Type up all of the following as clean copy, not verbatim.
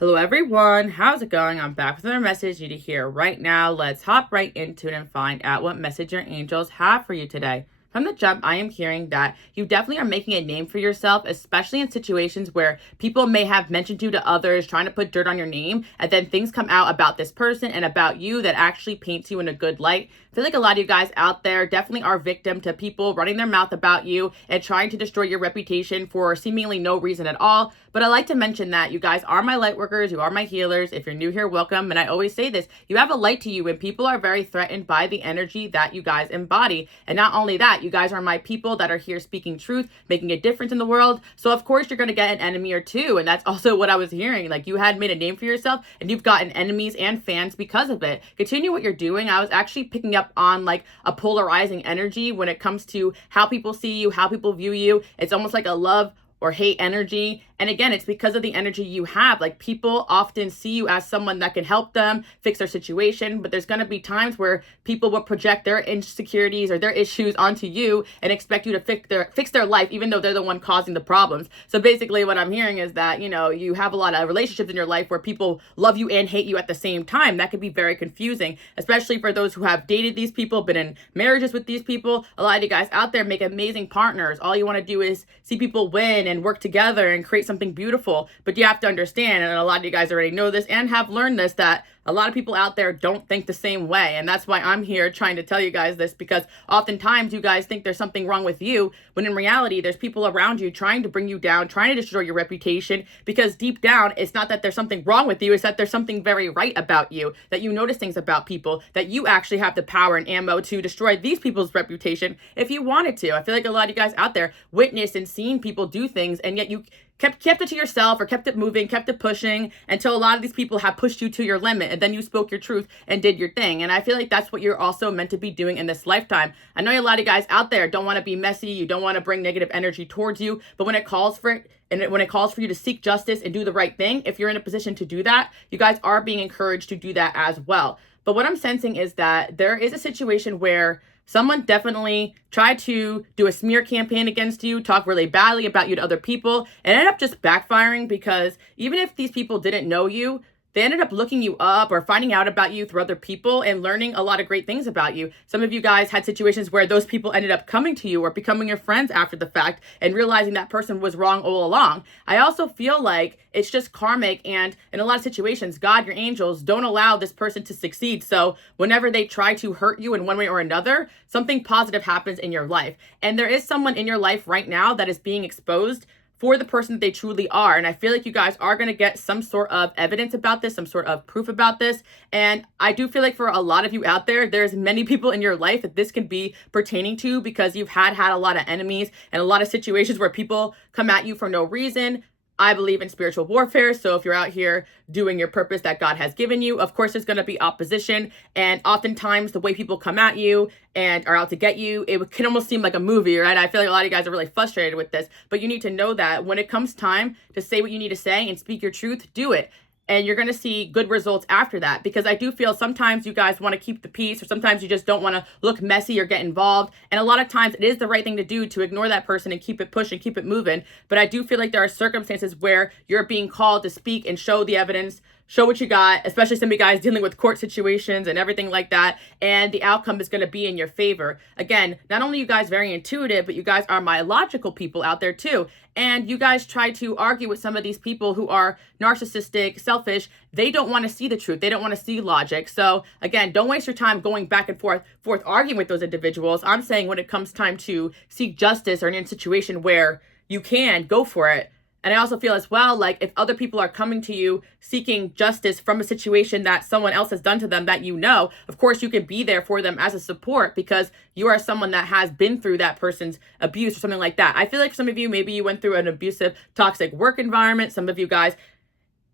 Hello everyone, how's it going? I'm back with another message you need to hear right now. Let's hop right into it and find out what message your angels have for you today. From the jump, I am hearing that you definitely are making a name for yourself, especially in situations where people may have mentioned you to others, trying to put dirt on your name, and then things come out about this person and about you that actually paints you in a good light. I feel like a lot of you guys out there definitely are victim to people running their mouth about you and trying to destroy your reputation for seemingly no reason at all. But I like to mention that you guys are my light workers, you are my healers. If you're new here, welcome. And I always say this, you have a light to you and people are very threatened by the energy that you guys embody. And not only that, you guys are my people that are here speaking truth, making a difference in the world. So of course you're going to get an enemy or two. And that's also what I was hearing. Like you had made a name for yourself and you've gotten enemies and fans because of it. Continue what you're doing. I was actually picking up on like a polarizing energy when it comes to how people see you, how people view you. It's almost like a love or hate energy. And again, it's because of the energy you have. Like people often see you as someone that can help them fix their situation, but there's going to be times where people will project their insecurities or their issues onto you and expect you to fix their life, even though they're the one causing the problems. So basically what I'm hearing is that, you have a lot of relationships in your life where people love you and hate you at the same time. That could be very confusing, especially for those who have dated these people, been in marriages with these people. A lot of you guys out there make amazing partners. All you want to do is see people win and work together and create something beautiful. But you have to understand, and a lot of you guys already know this and have learned this, that a lot of people out there don't think the same way. And that's why I'm here trying to tell you guys this, because oftentimes you guys think there's something wrong with you, when in reality, there's people around you trying to bring you down, trying to destroy your reputation, because deep down, it's not that there's something wrong with you, it's that there's something very right about you, that you notice things about people, that you actually have the power and ammo to destroy these people's reputation if you wanted to. I feel like a lot of you guys out there witnessed and seen people do things, and yet you kept it to yourself or kept it moving, kept it pushing until a lot of these people have pushed you to your limit, and then you spoke your truth and did your thing. And I feel like that's what you're also meant to be doing in this lifetime. I know a lot of guys out there don't want to be messy, you don't want to bring negative energy towards you, but when it calls for it, and when it calls for you to seek justice and do the right thing, if you're in a position to do that, you guys are being encouraged to do that as well. But what I'm sensing is that there is a situation where someone definitely tried to do a smear campaign against you, talk really badly about you to other people, and ended up just backfiring, because even if these people didn't know you, they ended up looking you up or finding out about you through other people and learning a lot of great things about you. Some of you guys had situations where those people ended up coming to you or becoming your friends after the fact and realizing that person was wrong all along. I also feel like it's just karmic, and in a lot of situations, God, your angels, don't allow this person to succeed. So whenever they try to hurt you in one way or another, something positive happens in your life. And there is someone in your life right now that is being exposed for the person that they truly are. And I feel like you guys are going to get some sort of evidence about this, some sort of proof about this. And I do feel like for a lot of you out there, there's many people in your life that this can be pertaining to, because you've had a lot of enemies and a lot of situations where people come at you for no reason. I believe in spiritual warfare. So if you're out here doing your purpose that God has given you, of course, there's going to be opposition. And oftentimes the way people come at you and are out to get you, it can almost seem like a movie, right? I feel like a lot of you guys are really frustrated with this, but you need to know that when it comes time to say what you need to say and speak your truth, do it. And you're going to see good results after that, because I do feel sometimes you guys want to keep the peace, or sometimes you just don't want to look messy or get involved. And a lot of times it is the right thing to do to ignore that person and keep it pushing, keep it moving. But I do feel like there are circumstances where you're being called to speak and show the evidence, show what you got, especially some of you guys dealing with court situations and everything like that. And the outcome is going to be in your favor. Again, not only you guys very intuitive, but you guys are my logical people out there too. And you guys try to argue with some of these people who are narcissistic, selfish. They don't want to see the truth. They don't want to see logic. So again, don't waste your time going back and forth arguing with those individuals. I'm saying when it comes time to seek justice or in a situation where you can, go for it. And I also feel as well, like if other people are coming to you seeking justice from a situation that someone else has done to them that you know, of course you can be there for them as a support, because you are someone that has been through that person's abuse or something like that. I feel like some of you, maybe you went through an abusive, toxic work environment. Some of you guys,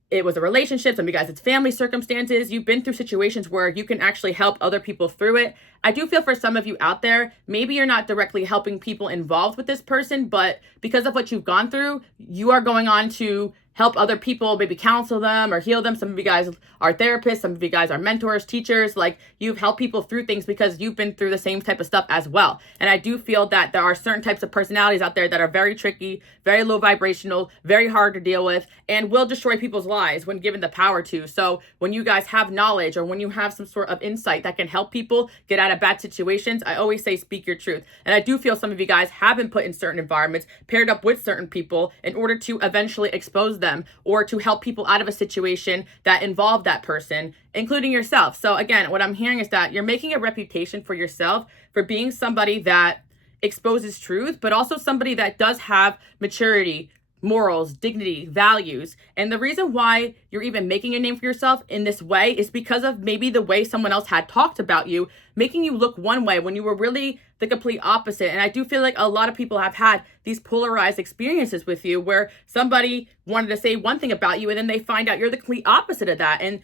it was a relationship. Some of you guys, it's family circumstances. You've been through situations where you can actually help other people through it. I do feel for some of you out there, maybe you're not directly helping people involved with this person, but because of what you've gone through, you are going on to help other people, maybe counsel them or heal them. Some of you guys are therapists. Some of you guys are mentors, teachers. Like, you've helped people through things because you've been through the same type of stuff as well. And I do feel that there are certain types of personalities out there that are very tricky, very low vibrational, very hard to deal with, and will destroy people's lives when given the power to. So when you guys have knowledge or when you have some sort of insight that can help people get out of bad situations, I always say speak your truth. And I do feel some of you guys have been put in certain environments, paired up with certain people in order to eventually expose them or to help people out of a situation that involved that person, including yourself. So again, what I'm hearing is that you're making a reputation for yourself for being somebody that exposes truth, but also somebody that does have maturity, morals, dignity, values. And the reason why you're even making a name for yourself in this way is because of maybe the way someone else had talked about you, making you look one way when you were really the complete opposite. And I do feel like a lot of people have had these polarized experiences with you where somebody wanted to say one thing about you and then they find out you're the complete opposite of that. And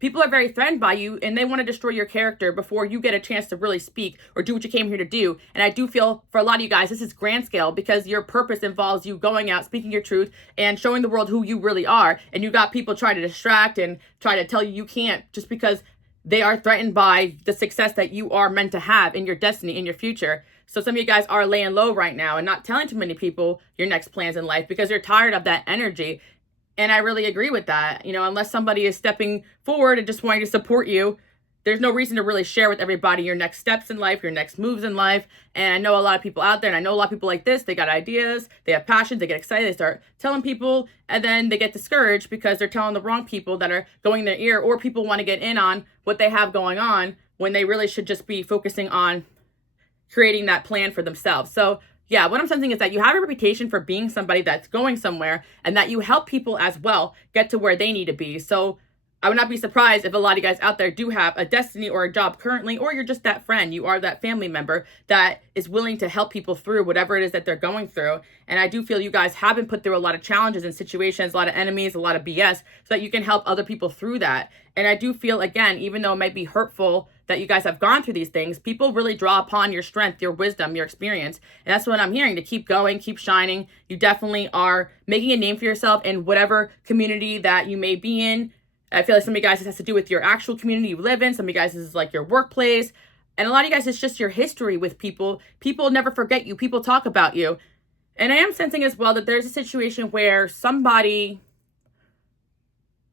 people are very threatened by you and they want to destroy your character before you get a chance to really speak or do what you came here to do. And I do feel for a lot of you guys, this is grand scale because your purpose involves you going out, speaking your truth and showing the world who you really are. And you got people trying to distract and try to tell you you can't just because they are threatened by the success that you are meant to have in your destiny, in your future. So some of you guys are laying low right now and not telling too many people your next plans in life because you're tired of that energy. And I really agree with that. You know, unless somebody is stepping forward and just wanting to support you, there's no reason to really share with everybody your next steps in life, your next moves in life. And I know a lot of people out there, and I know a lot of people like this, they got ideas, they have passions, they get excited, they start telling people, and then they get discouraged because they're telling the wrong people that are going in their ear, or people want to get in on what they have going on when they really should just be focusing on creating that plan for themselves. So yeah, what I'm sensing is that you have a reputation for being somebody that's going somewhere and that you help people as well get to where they need to be. So I would not be surprised if a lot of you guys out there do have a destiny or a job currently, or you're just that friend. You are that family member that is willing to help people through whatever it is that they're going through. And I do feel you guys have been put through a lot of challenges and situations, a lot of enemies, a lot of BS, so that you can help other people through that. And I do feel, again, even though it might be hurtful that you guys have gone through these things, people really draw upon your strength, your wisdom, your experience. And that's what I'm hearing, to keep going, keep shining. You definitely are making a name for yourself in whatever community that you may be in. I feel like some of you guys, this has to do with your actual community you live in. Some of you guys, this is like your workplace. And a lot of you guys, it's just your history with people. People never forget you. People talk about you. And I am sensing as well that there's a situation where somebody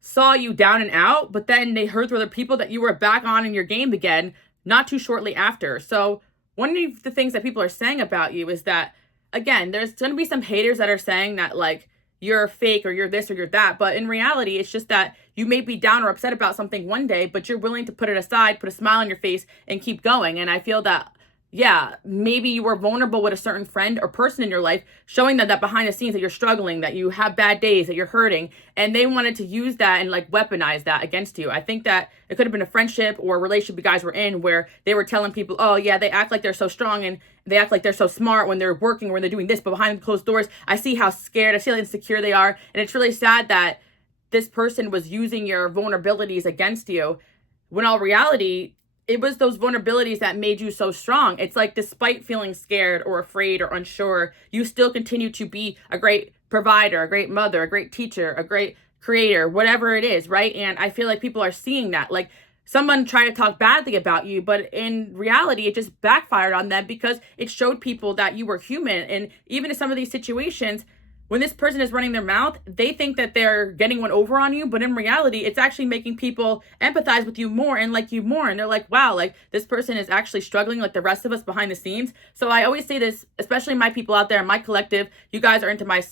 saw you down and out, but then they heard through other people that you were back on in your game again, not too shortly after. So one of the things that people are saying about you is that, again, there's going to be some haters that are saying that, like, you're fake or you're this or you're that. But in reality, it's just that you may be down or upset about something one day, but you're willing to put it aside, put a smile on your face and keep going. And I feel that, yeah, maybe you were vulnerable with a certain friend or person in your life, showing them that behind the scenes that you're struggling, that you have bad days, that you're hurting, and they wanted to use that and like weaponize that against you. I think that it could have been a friendship or a relationship you guys were in where they were telling people, oh yeah, they act like they're so strong and they act like they're so smart when they're working or when they're doing this, but behind closed doors, I see how scared, I see how insecure they are. And it's really sad that this person was using your vulnerabilities against you, when all reality, it was those vulnerabilities that made you so strong. It's like, despite feeling scared or afraid or unsure, you still continue to be a great provider, a great mother, a great teacher, a great creator, whatever it is, right? And I feel like people are seeing that. Like, someone tried to talk badly about you, but in reality, it just backfired on them because it showed people that you were human. And even in some of these situations, when this person is running their mouth, they think that they're getting one over on you, but in reality, it's actually making people empathize with you more and like you more. And they're like, wow, like this person is actually struggling like the rest of us behind the scenes. So I always say this, especially my people out there in my collective, you guys are into my,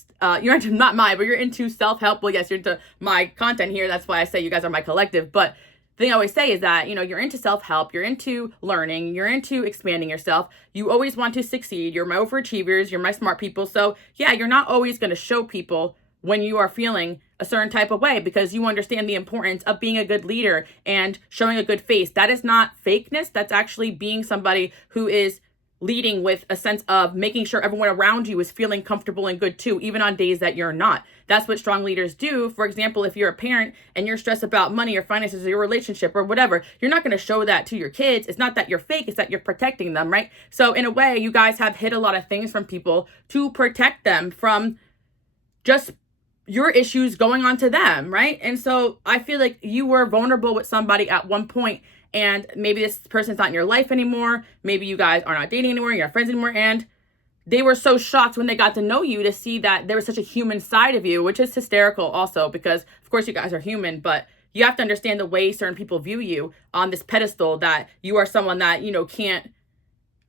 you're into, not mine, but you're into self-help. Well, yes, you're into my content here. That's why I say you guys are my collective. But the thing I always say is that, you know, you're into self-help, you're into learning, you're into expanding yourself. You always want to succeed. You're my overachievers, you're my smart people. So yeah, you're not always going to show people when you are feeling a certain type of way because you understand the importance of being a good leader and showing a good face. That is not fakeness. That's actually being somebody who is leading with a sense of making sure everyone around you is feeling comfortable and good too, even on days that you're not. That's what strong leaders do. For example, if you're a parent and you're stressed about money or finances or your relationship or whatever, you're not going to show that to your kids. It's not that you're fake, it's that you're protecting them, right? So in a way, you guys have hid a lot of things from people to protect them from just your issues going on to them, right? And so I feel like you were vulnerable with somebody at one point, and maybe this person's not in your life anymore. Maybe you guys are not dating anymore, you're not friends anymore, and they were so shocked when they got to know you to see that there was such a human side of you, which is hysterical also, because of course you guys are human, but you have to understand the way certain people view you on this pedestal, that you are someone that, can't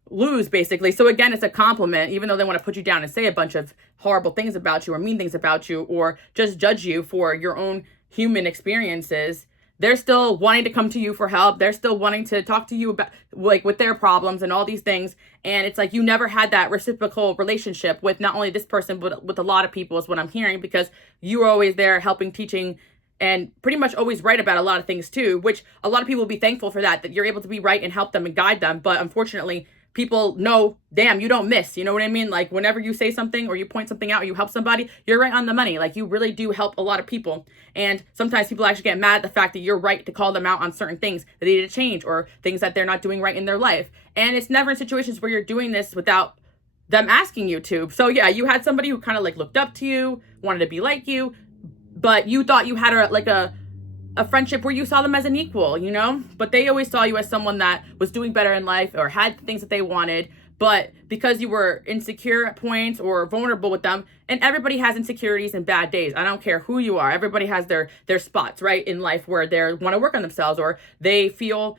lose, basically. So again, it's a compliment, even though they want to put you down and say a bunch of horrible things about you or mean things about you or just judge you for your own human experiences. They're still wanting to come to you for help. They're still wanting to talk to you about, like, with their problems and all these things. And it's like you never had that reciprocal relationship with not only this person, but with a lot of people, is what I'm hearing, because you were always there helping, teaching, and pretty much always right about a lot of things too, which a lot of people will be thankful for, that you're able to be right and help them and guide them. But unfortunately, people know, damn, you don't miss. You know what I mean? Like, whenever you say something or you point something out or you help somebody, you're right on the money. Like, you really do help a lot of people. And sometimes people actually get mad at the fact that you're right to call them out on certain things that they need to change or things that they're not doing right in their life. And it's never in situations where you're doing this without them asking you to. So yeah, you had somebody who kind of like looked up to you, wanted to be like you, but you thought you had a friendship where you saw them as an equal, but they always saw you as someone that was doing better in life or had things that they wanted. But because you were insecure at points or vulnerable with them, and everybody has insecurities and bad days. I don't care who you are. Everybody has their spots, right, in life where they want to work on themselves or they feel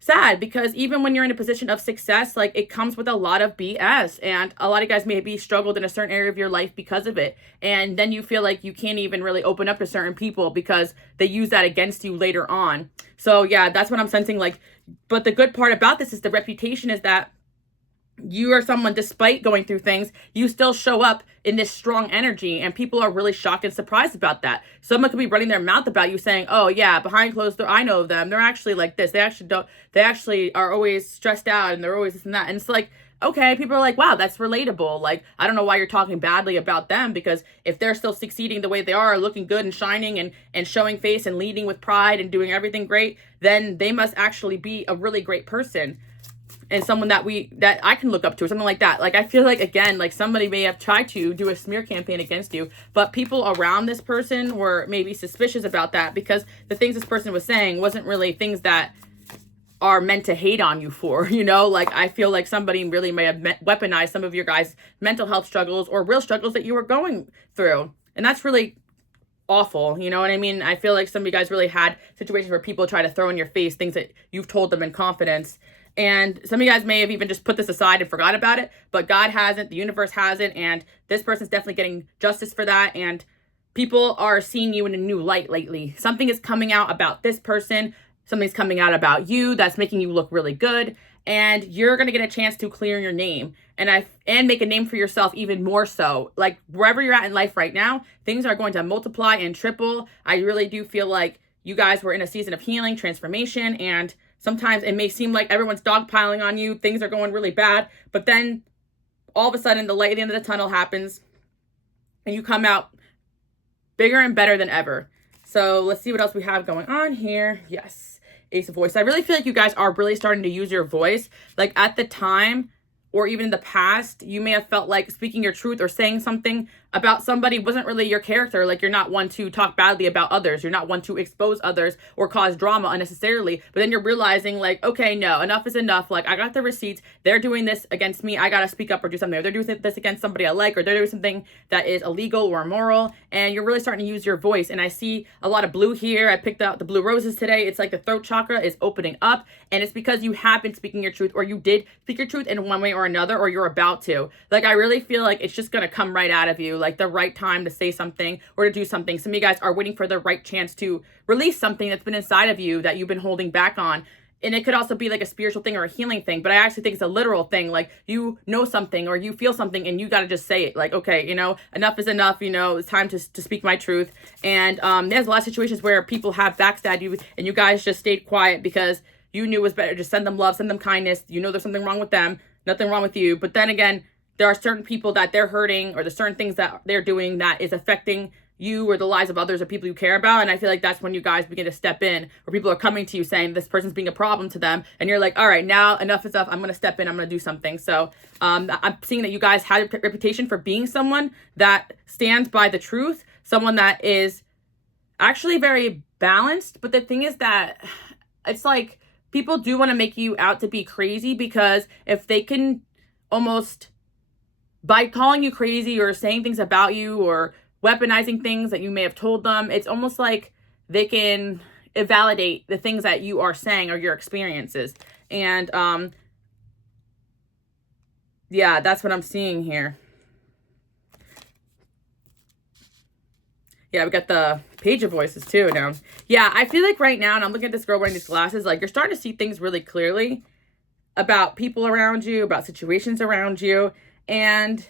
sad, because even when you're in a position of success, like, it comes with a lot of BS, and a lot of guys maybe struggled in a certain area of your life because of it, and then you feel like you can't even really open up to certain people because they use that against you later on. So yeah, that's what I'm sensing. Like, but the good part about this is the reputation is that you are someone, despite going through things, you still show up in this strong energy, and people are really shocked and surprised about that. Someone could be running their mouth about you saying, oh yeah, behind closed door, I know them, they're actually like this, they actually are always stressed out and they're always this and that. And it's like, okay, people are like, wow, that's relatable. Like, I don't know why you're talking badly about them, because if they're still succeeding the way they are, looking good and shining and showing face and leading with pride and doing everything great, then they must actually be a really great person and someone that I can look up to, or something like that. Like, I feel like, again, like, somebody may have tried to do a smear campaign against you, but people around this person were maybe suspicious about that, because the things this person was saying wasn't really things that are meant to hate on you for, like, I feel like somebody really may have weaponized some of your guys' mental health struggles or real struggles that you were going through. And that's really awful. You know what I mean? I feel like some of you guys really had situations where people try to throw in your face things that you've told them in confidence. And some of you guys may have even just put this aside and forgot about it, but God hasn't, the universe hasn't, and this person's definitely getting justice for that. And people are seeing you in a new light lately. Something is coming out about this person. Something's coming out about you that's making you look really good. And you're going to get a chance to clear your name and make a name for yourself even more so. Like, wherever you're at in life right now, things are going to multiply and triple. I really do feel like you guys were in a season of healing, transformation, and sometimes it may seem like everyone's dogpiling on you. Things are going really bad. But then all of a sudden, the light at the end of the tunnel happens and you come out bigger and better than ever. So let's see what else we have going on here. Yes, Ace of Voice. I really feel like you guys are really starting to use your voice. Like, at the time, or even in the past, you may have felt like speaking your truth or saying something about somebody wasn't really your character. Like, you're not one to talk badly about others. You're not one to expose others or cause drama unnecessarily. But then you're realizing, like, okay, no, enough is enough. Like, I got the receipts. They're doing this against me. I got to speak up or do something. Or they're doing this against somebody I like, or they're doing something that is illegal or immoral. And you're really starting to use your voice. And I see a lot of blue here. I picked out the blue roses today. It's like the throat chakra is opening up. And it's because you have been speaking your truth, or you did speak your truth in one way or another, or you're about to. Like, I really feel like it's just going to come right out of you. Like, the right time to say something or to do something. Some of you guys are waiting for the right chance to release something that's been inside of you that you've been holding back on. And it could also be like a spiritual thing or a healing thing, but I actually think it's a literal thing. Like, you know something or you feel something and you got to just say it. Like, okay, enough is enough. It's time to speak my truth. And there's a lot of situations where people have backstabbed you and you guys just stayed quiet because you knew it was better to send them love, send them kindness. There's something wrong with them, nothing wrong with you. But then again, there are certain people that they're hurting, or there's certain things that they're doing that is affecting you or the lives of others or people you care about. And I feel like that's when you guys begin to step in, or people are coming to you saying this person's being a problem to them. And you're like, all right, now enough is enough. I'm going to step in. I'm going to do something. So I'm seeing that you guys had a reputation for being someone that stands by the truth. someone that is actually very balanced. But the thing is that it's like people do want to make you out to be crazy, because if they can almost, by calling you crazy or saying things about you or weaponizing things that you may have told them, it's almost like they can invalidate the things that you are saying or your experiences. And yeah, that's what I'm seeing here. Yeah, we got the Page of Voices too now. Yeah, I feel like right now, and I'm looking at this girl wearing these glasses, like you're starting to see things really clearly about people around you, about situations around you. And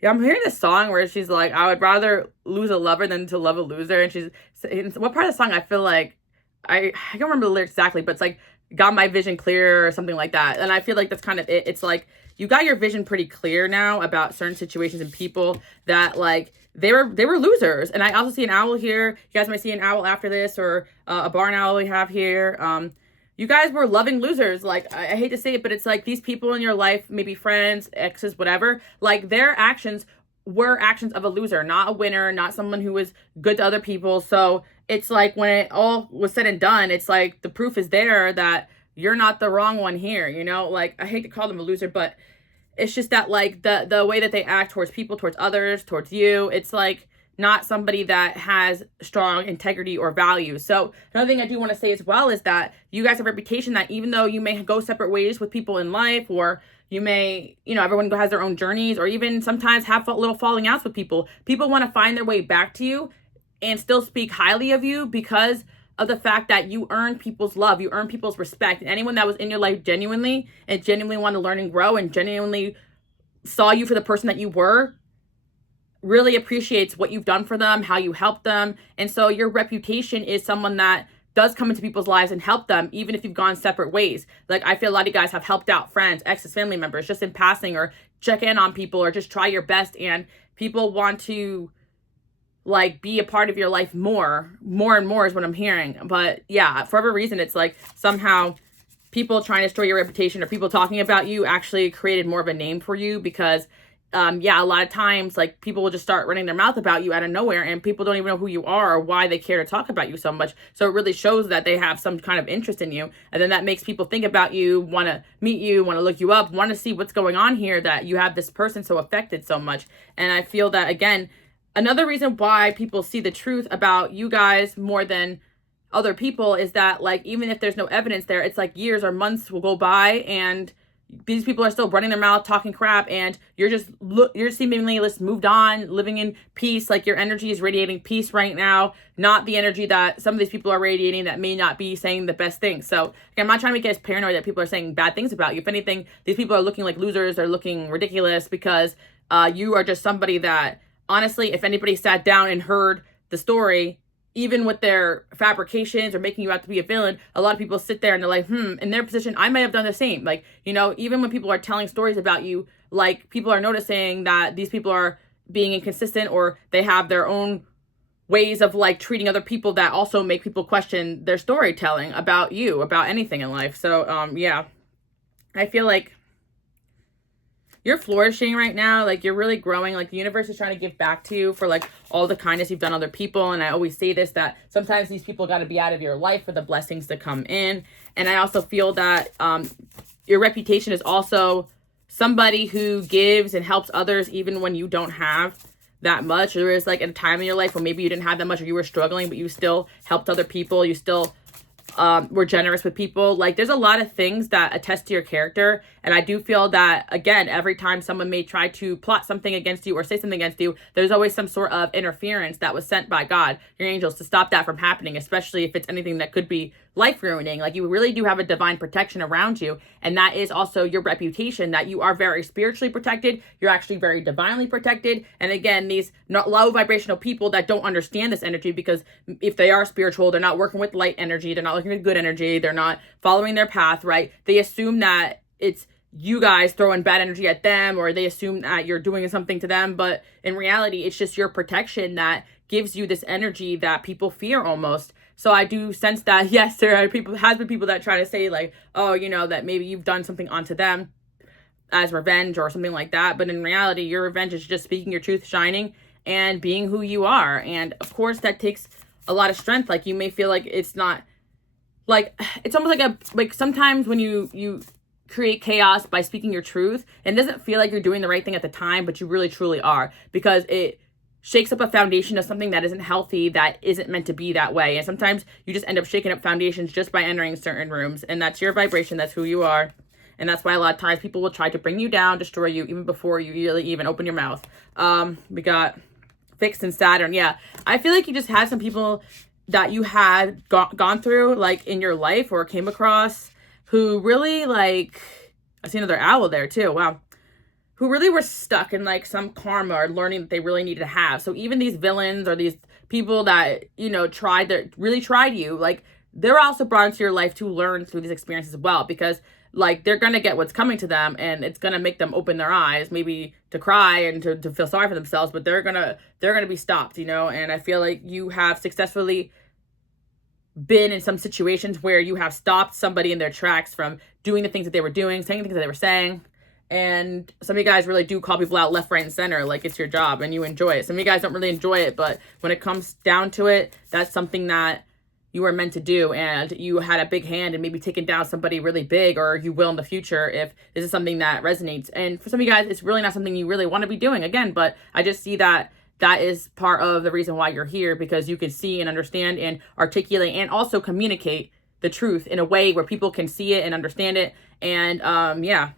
yeah, I'm hearing this song where she's like, I would rather lose a lover than to love a loser. And she's, what part of the song I feel like, I can't remember the lyrics exactly, but it's like, got my vision clear or something like that. And I feel like that's kind of it. It's like, you got your vision pretty clear now about certain situations and people that like, they were losers. And I also see an owl here. You guys might see an owl after this, or a barn owl we have here. You guys were loving losers. Like, I hate to say it, but it's like these people in your life, maybe friends, exes, whatever, like their actions were actions of a loser, not a winner, not someone who was good to other people. So it's like when it all was said and done, it's like the proof is there that you're not the wrong one here, you know? Like, I hate to call them a loser, but it's just that like the way that they act towards people, towards others, towards you, it's like not somebody that has strong integrity or values. So another thing I do want to say as well is that you guys have a reputation that even though you may go separate ways with people in life, or you may, you know, everyone has their own journeys, or even sometimes have little falling outs with people, people want to find their way back to you and still speak highly of you because of the fact that you earn people's love, you earn people's respect. And anyone that was in your life genuinely wanted to learn and grow and genuinely saw you for the person that you were, really appreciates what you've done for them, how you helped them. And so your reputation is someone that does come into people's lives and help them, even if you've gone separate ways. Like, I feel a lot of you guys have helped out friends, exes, family members, just in passing, or check in on people, or just try your best. And people want to like be a part of your life more and more is what I'm hearing. But yeah, for whatever reason, it's like somehow people trying to destroy your reputation or people talking about you actually created more of a name for you, because yeah, a lot of times like people will just start running their mouth about you out of nowhere, and people don't even know who you are or why they care to talk about you so much. So it really shows that they have some kind of interest in you, and then that makes people think about you, want to meet you, want to look you up, want to see what's going on here, that you have this person so affected so much. And I feel that, again, another reason why people see the truth about you guys more than other people is that, like, even if there's no evidence there, it's like years or months will go by and these people are still running their mouth, talking crap, and you're seemingly just moved on, living in peace. Like, your energy is radiating peace right now, not the energy that some of these people are radiating that may not be saying the best things. So again, I'm not trying to make you guys paranoid that people are saying bad things about you. If anything, these people are looking like losers, they're looking ridiculous, because you are just somebody that, honestly, if anybody sat down and heard the story, even with their fabrications or making you out to be a villain, a lot of people sit there and they're like, in their position, I might have done the same. Like, you know, even when people are telling stories about you, like, people are noticing that these people are being inconsistent, or they have their own ways of like treating other people that also make people question their storytelling about you, about anything in life. So, yeah, I feel like you're flourishing right now. Like, you're really growing. Like, the universe is trying to give back to you for like all the kindness you've done other people. And I always say this, that sometimes these people got to be out of your life for the blessings to come in. And I also feel that your reputation is also somebody who gives and helps others even when you don't have that much. There is like a time in your life where maybe you didn't have that much, or you were struggling, but you still helped other people. You still were generous with people. Like, there's a lot of things that attest to your character. And I do feel that, again, every time someone may try to plot something against you or say something against you, there's always some sort of interference that was sent by God, your angels, to stop that from happening, especially if it's anything that could be life ruining. Like, you really do have a divine protection around you. And that is also your reputation, that you are very spiritually protected. You're actually very divinely protected. And again, these low vibrational people that don't understand this energy, because if they are spiritual, they're not working with light energy, they're not looking at good energy, they're not following their path, right? They assume that it's you guys throwing bad energy at them, or they assume that you're doing something to them. But in reality, it's just your protection that gives you this energy that people fear almost. So I do sense that, yes, there are has been people that try to say like, oh, you know, that maybe you've done something onto them as revenge or something like that. But in reality, your revenge is just speaking your truth, shining, and being who you are. And of course that takes a lot of strength. Like, you may feel like it's not, like, it's almost like sometimes when you create chaos by speaking your truth, and it doesn't feel like you're doing the right thing at the time, but you really truly are, because it shakes up a foundation of something that isn't healthy, that isn't meant to be that way. And sometimes you just end up shaking up foundations just by entering certain rooms, and that's your vibration, that's who you are. And that's why a lot of times people will try to bring you down, destroy you, even before you really even open your mouth. We got Fixed and Saturn. Yeah, I feel like you just had some people that you had gone through, like, in your life or came across, who really, like, I see another owl there too, wow, who really were stuck in, like, some karma or learning that they really needed to have. So even these villains or these people that, you know, really tried you, like, they're also brought into your life to learn through these experiences as well, because, like, they're gonna get what's coming to them, and it's gonna make them open their eyes, maybe to cry and to feel sorry for themselves, but they're gonna be stopped, you know. And I feel like you have successfully been in some situations where you have stopped somebody in their tracks from doing the things that they were doing, saying the things that they were saying. And some of you guys really do call people out left, right, and center, like it's your job and you enjoy it. Some of you guys don't really enjoy it, but when it comes down to it, that's something that you were meant to do, and you had a big hand in maybe taking down somebody really big, or you will in the future if this is something that resonates. And for some of you guys, it's really not something you really want to be doing again, but I just see that that is part of the reason why you're here, because you can see and understand and articulate and also communicate the truth in a way where people can see it and understand it. And yeah,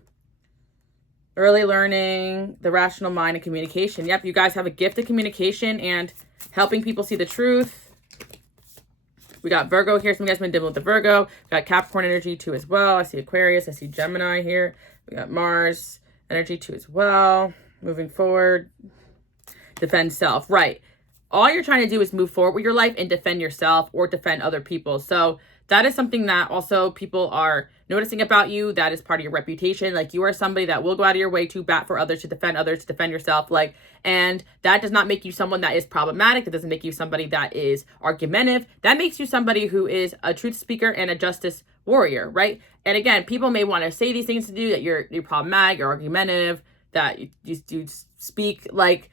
early learning, the rational mind, and communication. Yep, you guys have a gift of communication and helping people see the truth. We got Virgo here. Some of you guys been dealing with the Virgo. We got Capricorn energy too as well. I see Aquarius. I see Gemini here. We got Mars energy too as well. Moving forward. Defend self. Right. All you're trying to do is move forward with your life and defend yourself or defend other people. So that is something that also people are noticing about you. That is part of your reputation. Like, you are somebody that will go out of your way to bat for others, to defend yourself. Like, and that does not make you someone that is problematic. That doesn't make you somebody that is argumentative. That makes you somebody who is a truth speaker and a justice warrior, right? And again, people may want to say these things to you, that you're problematic, you're argumentative, that you speak like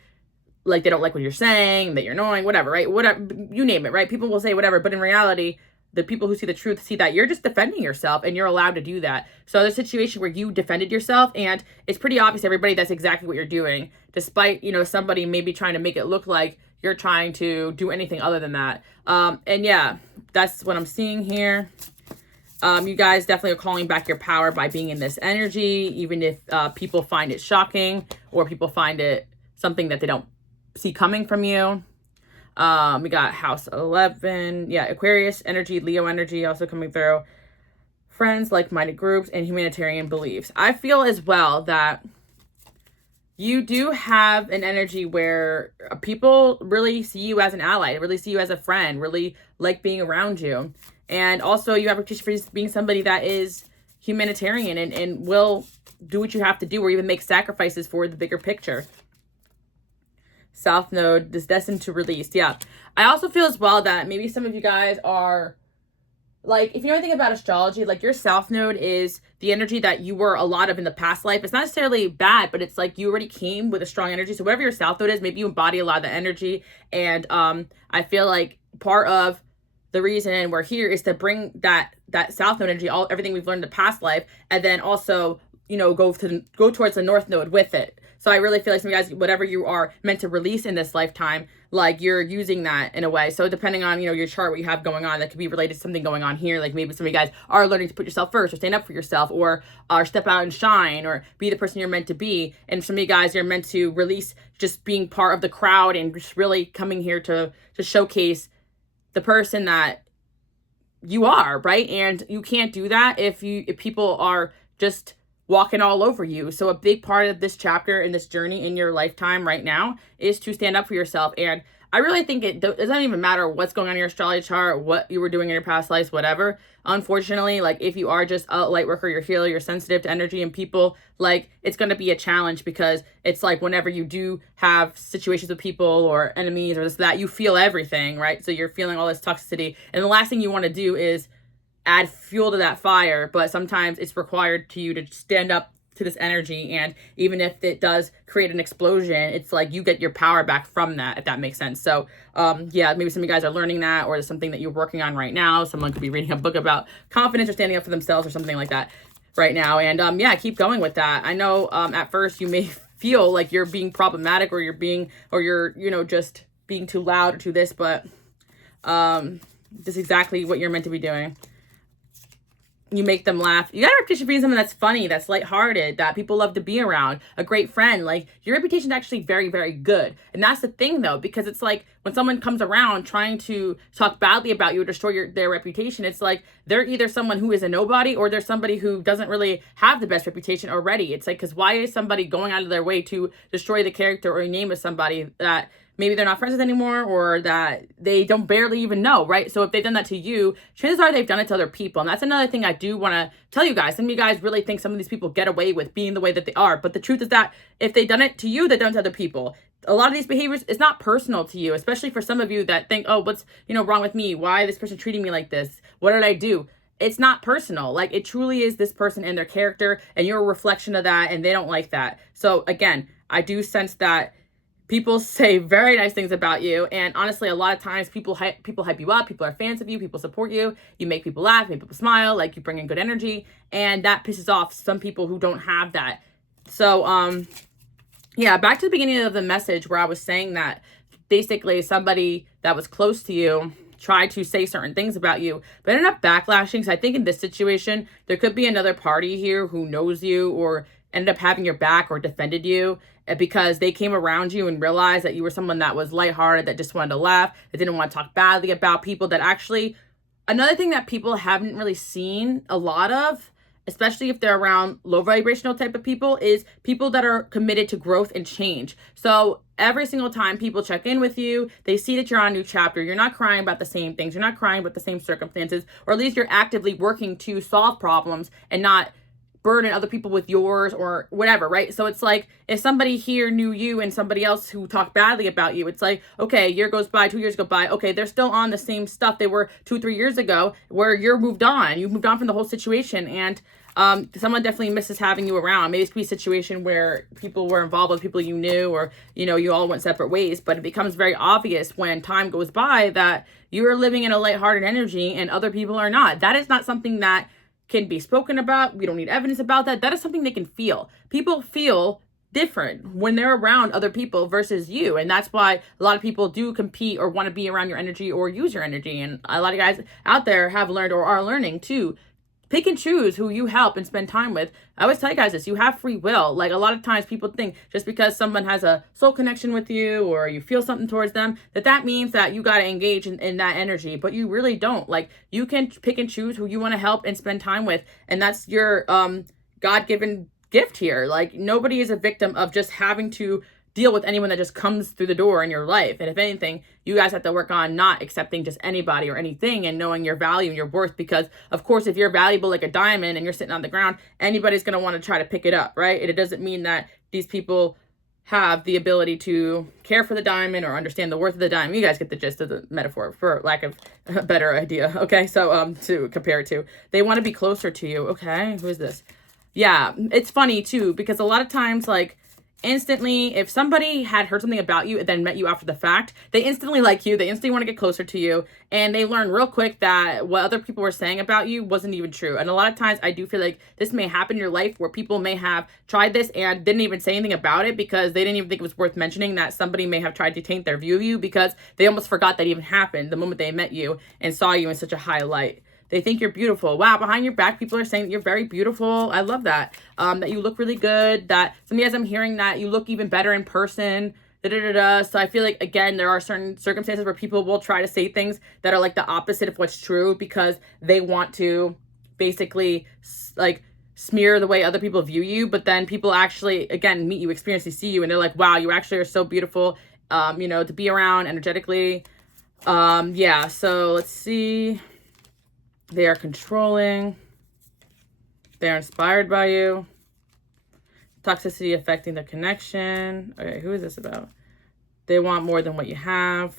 they don't like what you're saying, that you're annoying, whatever, right? Whatever, you name it, right? People will say whatever, but in reality, the people who see the truth see that you're just defending yourself, and you're allowed to do that. So there's a situation where you defended yourself, and it's pretty obvious to everybody that's exactly what you're doing, despite, you know, somebody maybe trying to make it look like you're trying to do anything other than that. And yeah, that's what I'm seeing here. You guys definitely are calling back your power by being in this energy, even if people find it shocking or people find it something that they don't see coming from you. We got house 11. Yeah, Aquarius energy, Leo energy also coming through. Friends, like-minded groups, and humanitarian beliefs. I feel as well that you do have an energy where people really see you as an ally, really see you as a friend, really like being around you. And also you have a reputation for being somebody that is humanitarian and will do what you have to do, or even make sacrifices for the bigger picture. South Node is destined to release. Yeah. I also feel as well that maybe some of you guys are, like, if you know anything about astrology, like, your South Node is the energy that you were a lot of in the past life. It's not necessarily bad, but it's like you already came with a strong energy. So whatever your South Node is, maybe you embody a lot of the energy. And I feel like part of the reason we're here is to bring that South Node energy, everything we've learned in the past life, and then also, you know, go towards the North Node with it. So I really feel like some of you guys, whatever you are meant to release in this lifetime, like, you're using that in a way. So depending on, you know, your chart, what you have going on, that could be related to something going on here. Like, maybe some of you guys are learning to put yourself first, or stand up for yourself, or step out and shine, or be the person you're meant to be. And some of you guys, you're meant to release just being part of the crowd and just really coming here to showcase the person that you are, right? And you can't do that if people are just walking all over you. So a big part of this chapter in this journey in your lifetime right now is to stand up for yourself. And I really think it doesn't even matter what's going on in your astrology chart, what you were doing in your past lives, whatever. Unfortunately, like, if you are just a light worker, you're a healer, you're sensitive to energy and people, like, it's going to be a challenge, because it's like whenever you do have situations with people or enemies or this, that, you feel everything, right? So you're feeling all this toxicity. And the last thing you want to do is add fuel to that fire, but sometimes it's required to you to stand up to this energy. And even if it does create an explosion, it's like you get your power back from that, if that makes sense. So yeah, maybe some of you guys are learning that, or there's something that you're working on right now. Someone could be reading a book about confidence or standing up for themselves or something like that right now. And yeah, keep going with that. I know at first you may feel like you're being problematic, or you're just being too loud or too this, but this is exactly what you're meant to be doing. You make them laugh. You got a reputation for being someone that's funny, that's lighthearted, that people love to be around, a great friend. Like, your reputation is actually very, very good. And that's the thing, though, because it's like when someone comes around trying to talk badly about you or destroy their reputation, it's like they're either someone who is a nobody, or they're somebody who doesn't really have the best reputation already. It's like, because why is somebody going out of their way to destroy the character or name of somebody that maybe they're not friends with anymore, or that they don't barely even know, right? So if they've done that to you, chances are they've done it to other people. And that's another thing I do want to tell you guys. Some of you guys really think some of these people get away with being the way that they are. But the truth is that if they've done it to you, they've done it to other people. A lot of these behaviors, it's not personal to you, especially for some of you that think, oh, what's wrong with me? Why is this person treating me like this? What did I do? It's not personal. Like, it truly is this person and their character, and you're a reflection of that, and they don't like that. So again, I do sense that people say very nice things about you. And honestly, a lot of times people hype you up. People are fans of you. People support you. You make people laugh, make people smile, like you bring in good energy. And that pisses off some people who don't have that. So, yeah, back to the beginning of the message where I was saying that basically somebody that was close to you tried to say certain things about you, but ended up backlashing. So I think in this situation, there could be another party here who knows you or ended up having your back or defended you, because they came around you and realized that you were someone that was lighthearted, that just wanted to laugh, that didn't want to talk badly about people. That actually, another thing that people haven't really seen a lot of, especially if they're around low vibrational type of people, is people that are committed to growth and change. So every single time people check in with you, they see that you're on a new chapter. You're not crying about the same things. You're not crying about the same circumstances, or at least you're actively working to solve problems and not burden other people with yours or whatever, right? So it's like, if somebody here knew you and somebody else who talked badly about you, it's like, okay, a year goes by, 2 years go by, okay, they're still on the same stuff they were 2-3 years ago, where you're moved on. You moved on from the whole situation, and someone definitely misses having you around. Maybe it could be a situation where people were involved with people you knew, or you all went separate ways. But it becomes very obvious when time goes by that you are living in a lighthearted energy and other people are not. That is not something that can be spoken about. We don't need evidence about that. That is something they can feel. People feel different when they're around other people versus you. And that's why a lot of people do compete or want to be around your energy or use your energy. And a lot of guys out there have learned or are learning to pick and choose who you help and spend time with. I always tell you guys this, you have free will. Like, a lot of times people think just because someone has a soul connection with you or you feel something towards them, that means that you got to engage in that energy, but you really don't. Like, you can pick and choose who you want to help and spend time with. And that's your God-given gift here. Like, nobody is a victim of just having to deal with anyone that just comes through the door in your life. And if anything, you guys have to work on not accepting just anybody or anything, and knowing your value and your worth. Because of course, if you're valuable like a diamond and you're sitting on the ground, anybody's going to want to try to pick it up, right? It doesn't mean that these people have the ability to care for the diamond or understand the worth of the diamond. You guys get the gist of the metaphor, for lack of a better idea. Okay, so to compare it to, they want to be closer to you. Okay, who is this? Yeah, it's funny too, because a lot of times, like, instantly, if somebody had heard something about you and then met you after the fact, they instantly like you, they instantly want to get closer to you, and they learn real quick that what other people were saying about you wasn't even true. And a lot of times I do feel like this may happen in your life, where people may have tried this and didn't even say anything about it because they didn't even think it was worth mentioning, that somebody may have tried to taint their view of you because they almost forgot that even happened the moment they met you and saw you in such a high light. They think you're beautiful. Wow, behind your back, people are saying that you're very beautiful. I love that. That you look really good. That some of you guys, I'm hearing that you look even better in person. So I feel like, again, there are certain circumstances where people will try to say things that are like the opposite of what's true, because they want to basically like smear the way other people view you. But then people actually, again, meet you, experience, they see you, and they're like, wow, you actually are so beautiful, to be around energetically. Yeah, so let's see. They are controlling. They're inspired by you. Toxicity affecting the connection. Okay, who is this about? They want more than what you have.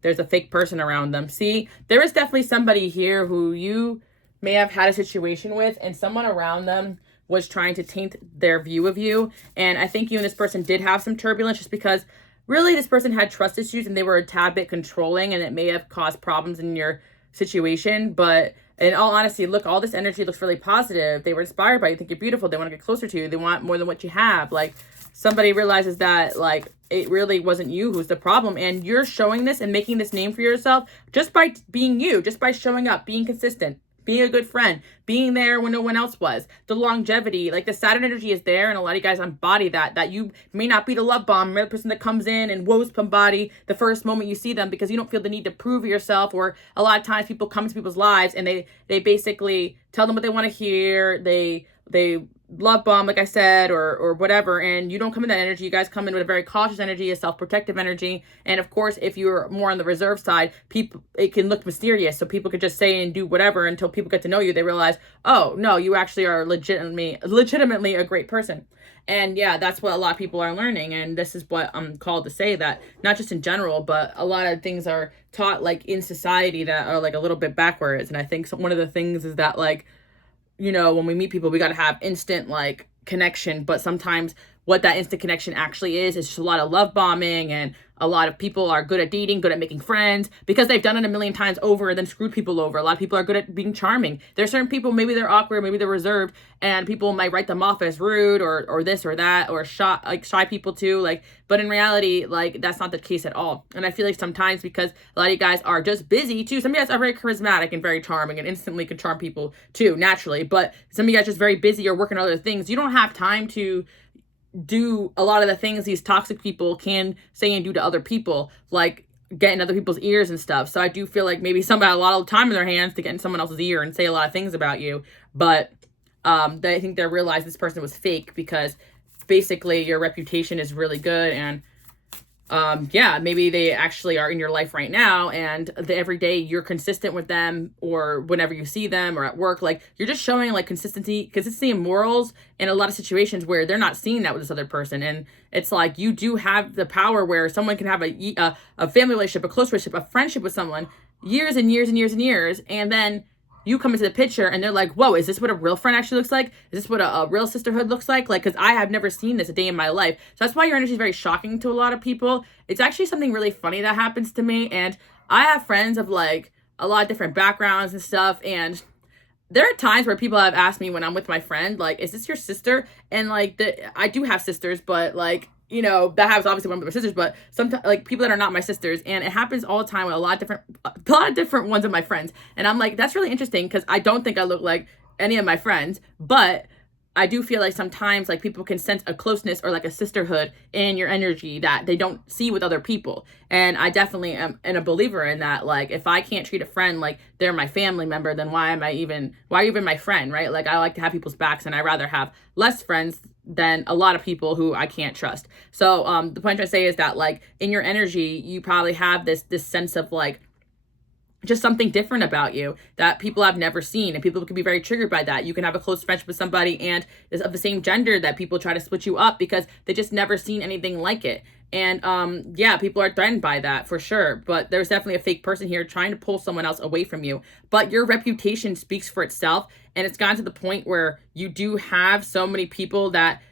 There's a fake person around them. See, there is definitely somebody here who you may have had a situation with, and someone around them was trying to taint their view of you. And I think you and this person did have some turbulence just because really this person had trust issues and they were a tad bit controlling, and it may have caused problems in your situation. But in all honesty, look, all this energy looks really positive. They were inspired by you, think you're beautiful. They want to get closer to you. They want more than what you have. Like, somebody realizes that, like, it really wasn't you who's the problem. And you're showing this and making this name for yourself just by being you, just by showing up, being consistent, being a good friend, being there when no one else was. The longevity, like the Saturn energy is there, and a lot of you guys embody that you may not be the love bomb, the person that comes in and woes somebody the first moment you see them because you don't feel the need to prove yourself. Or a lot of times people come into people's lives and they basically tell them what they want to hear. They love bomb, like I said, or whatever, and you don't come in that energy. You guys come in with a very cautious energy, a self-protective energy. And of course, if you're more on the reserve side, it can look mysterious, so people could just say and do whatever until people get to know you. They realize, oh no, you actually are legitimately a great person. And yeah, that's what a lot of people are learning. And this is what I'm called to say, that not just in general, but a lot of things are taught like in society that are like a little bit backwards. And I think one of the things is that, like, you know, when we meet people, we got to have instant like connection, but sometimes what that instant connection actually is just a lot of love bombing, and a lot of people are good at dating, good at making friends because they've done it a million times over and then screwed people over. A lot of people are good at being charming. There's certain people, maybe they're awkward, maybe they're reserved, and people might write them off as rude or this or that, or shy people too. Like, but in reality, like, that's not the case at all. And I feel like sometimes because a lot of you guys are just busy too. Some of you guys are very charismatic and very charming and instantly can charm people too, naturally. But some of you guys are just very busy or working on other things. You don't have time to do a lot of the things these toxic people can say and do to other people, like get in other people's ears and stuff. So I do feel like maybe somebody had a lot of time in their hands to get in someone else's ear and say a lot of things about you. But I think they realized this person was fake because basically your reputation is really good. And yeah, maybe they actually are in your life right now, and every day you're consistent with them, or whenever you see them or at work, like you're just showing like consistency and morals in a lot of situations where they're not seeing that with this other person. And it's like you do have the power where someone can have a family relationship, a close relationship, a friendship with someone years and years and years and years, and then you come into the picture and they're like, whoa, is this what a real friend actually looks like? Is this what a real sisterhood looks like? Like, because I have never seen this a day in my life. So that's why your energy is very shocking to a lot of people. It's actually something really funny that happens to me. And I have friends of like a lot of different backgrounds and stuff. And there are times where people have asked me when I'm with my friend, like, is this your sister? And like, I do have sisters, but like, you know, that has obviously one of my sisters, but sometimes like people that are not my sisters, and it happens all the time with a lot of different ones of my friends. And I'm like, that's really interesting because I don't think I look like any of my friends, but I do feel like sometimes like people can sense a closeness or like a sisterhood in your energy that they don't see with other people. And I definitely am a believer in that. Like, if I can't treat a friend like they're my family member, then why are you even my friend, right? Like, I like to have people's backs, and I rather have less friends than a lot of people who I can't trust. So the point I'm trying to say is that, like, in your energy, you probably have this sense of like just something different about you that people have never seen, and people can be very triggered by that. You can have a close friendship with somebody and is of the same gender that people try to switch you up because they just never seen anything like it. And yeah, people are threatened by that for sure. But there's definitely a fake person here trying to pull someone else away from you. But your reputation speaks for itself, and it's gotten to the point where you do have so many people that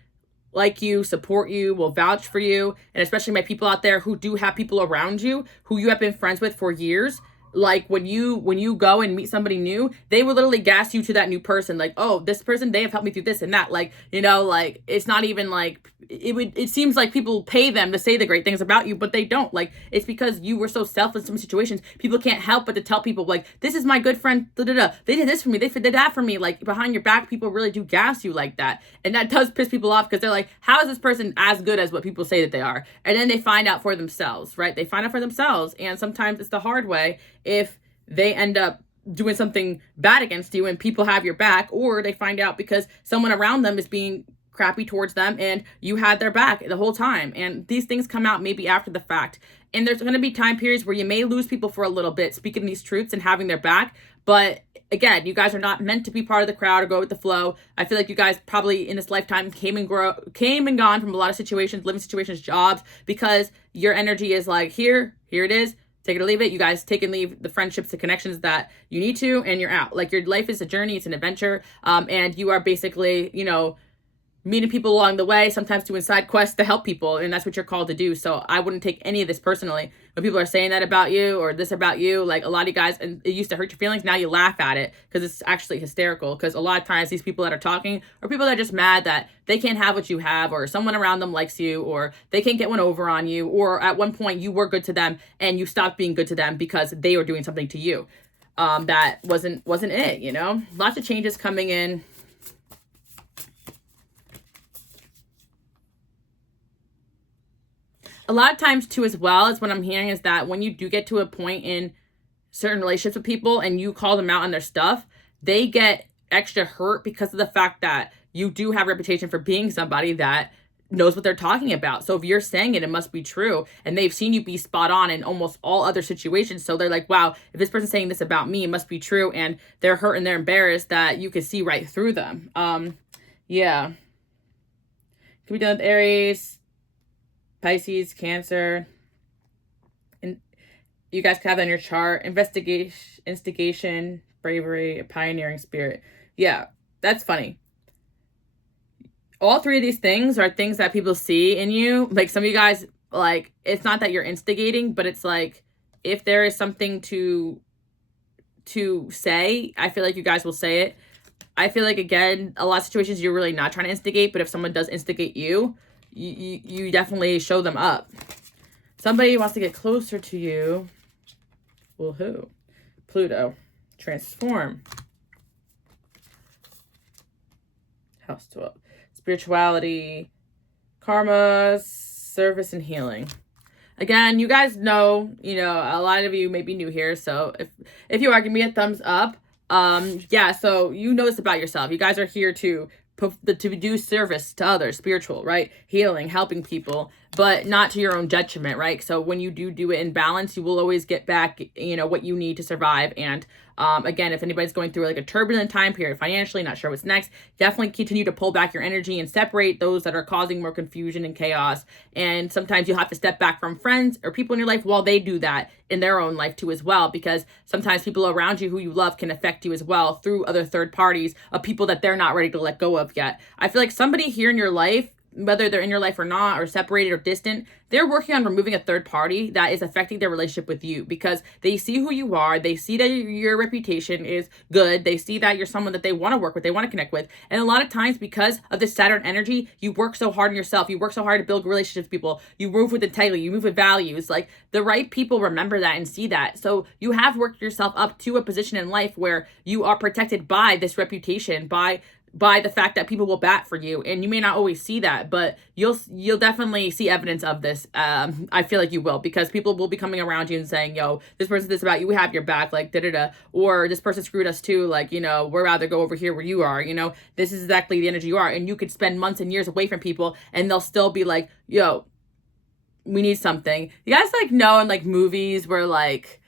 like you, support you, will vouch for you, and especially my people out there who do have people around you who you have been friends with for years. Like, when you go and meet somebody new, they will literally gas you to that new person. Like, oh, this person, they have helped me through this and that. Like, you know, like, it's not even like, it seems like people pay them to say the great things about you, but they don't. Like, it's because you were so selfless in some situations. People can't help but to tell people, like, this is my good friend, they did this for me, they did that for me. Like, behind your back, people really do gas you like that. And that does piss people off because they're like, how is this person as good as what people say that they are? And then they find out for themselves, right? They find out for themselves, and sometimes it's the hard way if they end up doing something bad against you and people have your back, or they find out because someone around them is being crappy towards them and you had their back the whole time. And these things come out maybe after the fact. And there's going to be time periods where you may lose people for a little bit, speaking these truths and having their back. But again, you guys are not meant to be part of the crowd or go with the flow. I feel like you guys probably in this lifetime came and gone from a lot of situations, living situations, jobs, because your energy is like, here it is. Take it or leave it. You guys take and leave the friendships, the connections that you need to, and you're out. Like, your life is a journey. It's an adventure. And you are basically, you know, meeting people along the way, sometimes doing side quests to help people, and that's what you're called to do. So I wouldn't take any of this personally. When people are saying that about you or this about you, like, a lot of you guys, and it used to hurt your feelings, now you laugh at it because it's actually hysterical. Because a lot of times these people that are talking are people that are just mad that they can't have what you have, or someone around them likes you, or they can't get one over on you, or at one point you were good to them and you stopped being good to them because they were doing something to you that wasn't it, you know. Lots of changes coming in. A lot of times too, as well, as what I'm hearing is that when you do get to a point in certain relationships with people and you call them out on their stuff, they get extra hurt because of the fact that you do have a reputation for being somebody that knows what they're talking about. So if you're saying it, it must be true. And they've seen you be spot on in almost all other situations. So they're like, wow, if this person's saying this about me, it must be true. And they're hurt and they're embarrassed that you can see right through them. Yeah. Can be done with Aries, Pisces, Cancer. And you guys can have that in your chart. Investigation, instigation, bravery, a pioneering spirit. Yeah, that's funny. All three of these things are things that people see in you. Like, some of you guys, like, it's not that you're instigating, but it's like, if there is something to say, I feel like you guys will say it. I feel like, again, a lot of situations you're really not trying to instigate, but if someone does instigate you, you definitely show them up. Somebody wants to get closer to you. Well, who? Pluto. Transform. House 12. Spirituality. Karma. Service and healing. Again, you guys know, you know, a lot of you may be new here. So if you are, give me a thumbs up. Yeah, so you know this about yourself. You guys are here to do service to others, spiritual, right? Healing, helping people, but not to your own detriment, right? So when you do it in balance, you will always get back, you know, what you need to survive. And again, if anybody's going through like a turbulent time period financially, not sure what's next, definitely continue to pull back your energy and separate those that are causing more confusion and chaos. And sometimes you'll have to step back from friends or people in your life while they do that in their own life too as well, because sometimes people around you who you love can affect you as well through other third parties of people that they're not ready to let go of yet. I feel like somebody here in your life, whether they're in your life or not, or separated or distant, they're working on removing a third party that is affecting their relationship with you, because they see who you are. They see that your reputation is good. They see that you're someone that they want to work with, they want to connect with. And a lot of times, because of this Saturn energy, you work so hard on yourself. You work so hard to build relationships with people. You move with integrity. You move with values. Like, the right people remember that and see that. So you have worked yourself up to a position in life where you are protected by this reputation, by the fact that people will bat for you. And you may not always see that, but you'll definitely see evidence of this. I feel like you will, because people will be coming around you and saying, yo, this person's this about you, we have your back, like, da-da-da. Or this person screwed us too, like, you know, we'd rather go over here where you are, you know, this is exactly the energy you are. And you could spend months and years away from people and they'll still be like, yo, we need something. You guys, like, know in, like, movies where, like,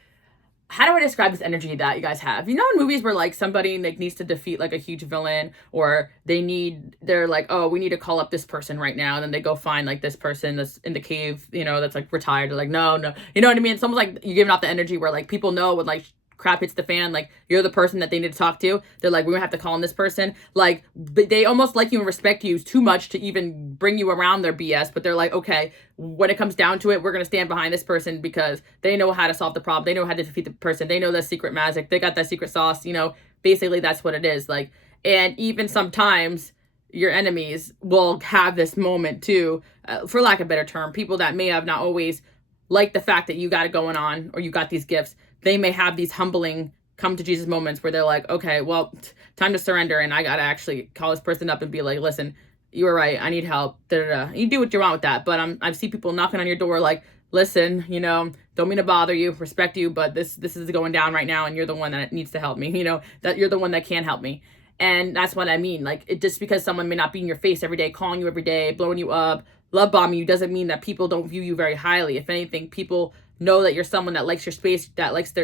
how do I describe this energy that you guys have? You know, in movies where, like, somebody, like, needs to defeat, like, a huge villain, or they're like, oh, we need to call up this person right now. And then they go find, like, this person that's in the cave, you know, that's, like, retired. They're like, no. You know what I mean? It's almost like you're giving off the energy where, like, people know when, like, crap hits the fan, like, you're the person that they need to talk to. They're like, we're gonna have to call in this person. Like, they almost like you and respect you too much to even bring you around their BS, but they're like, okay, when it comes down to it, we're gonna stand behind this person because they know how to solve the problem. They know how to defeat the person. They know the secret magic. They got that secret sauce, you know. Basically, that's what it is. Like, and even sometimes your enemies will have this moment too, for lack of a better term, people that may have not always liked the fact that you got it going on or you got these gifts. They may have these humbling come to Jesus moments where they're like, okay, well, time to surrender. And I got to actually call this person up and be like, listen, you were right. I need help. Da-da-da. You do what you want with that. But I see people knocking on your door like, listen, you know, don't mean to bother you, respect you, but this is going down right now. And you're the one that needs to help me, you know, that you're the one that can help me. And that's what I mean. Like, it just because someone may not be in your face every day, calling you every day, blowing you up, love bombing you, doesn't mean that people don't view you very highly. If anything, people know that you're someone that likes your space, that likes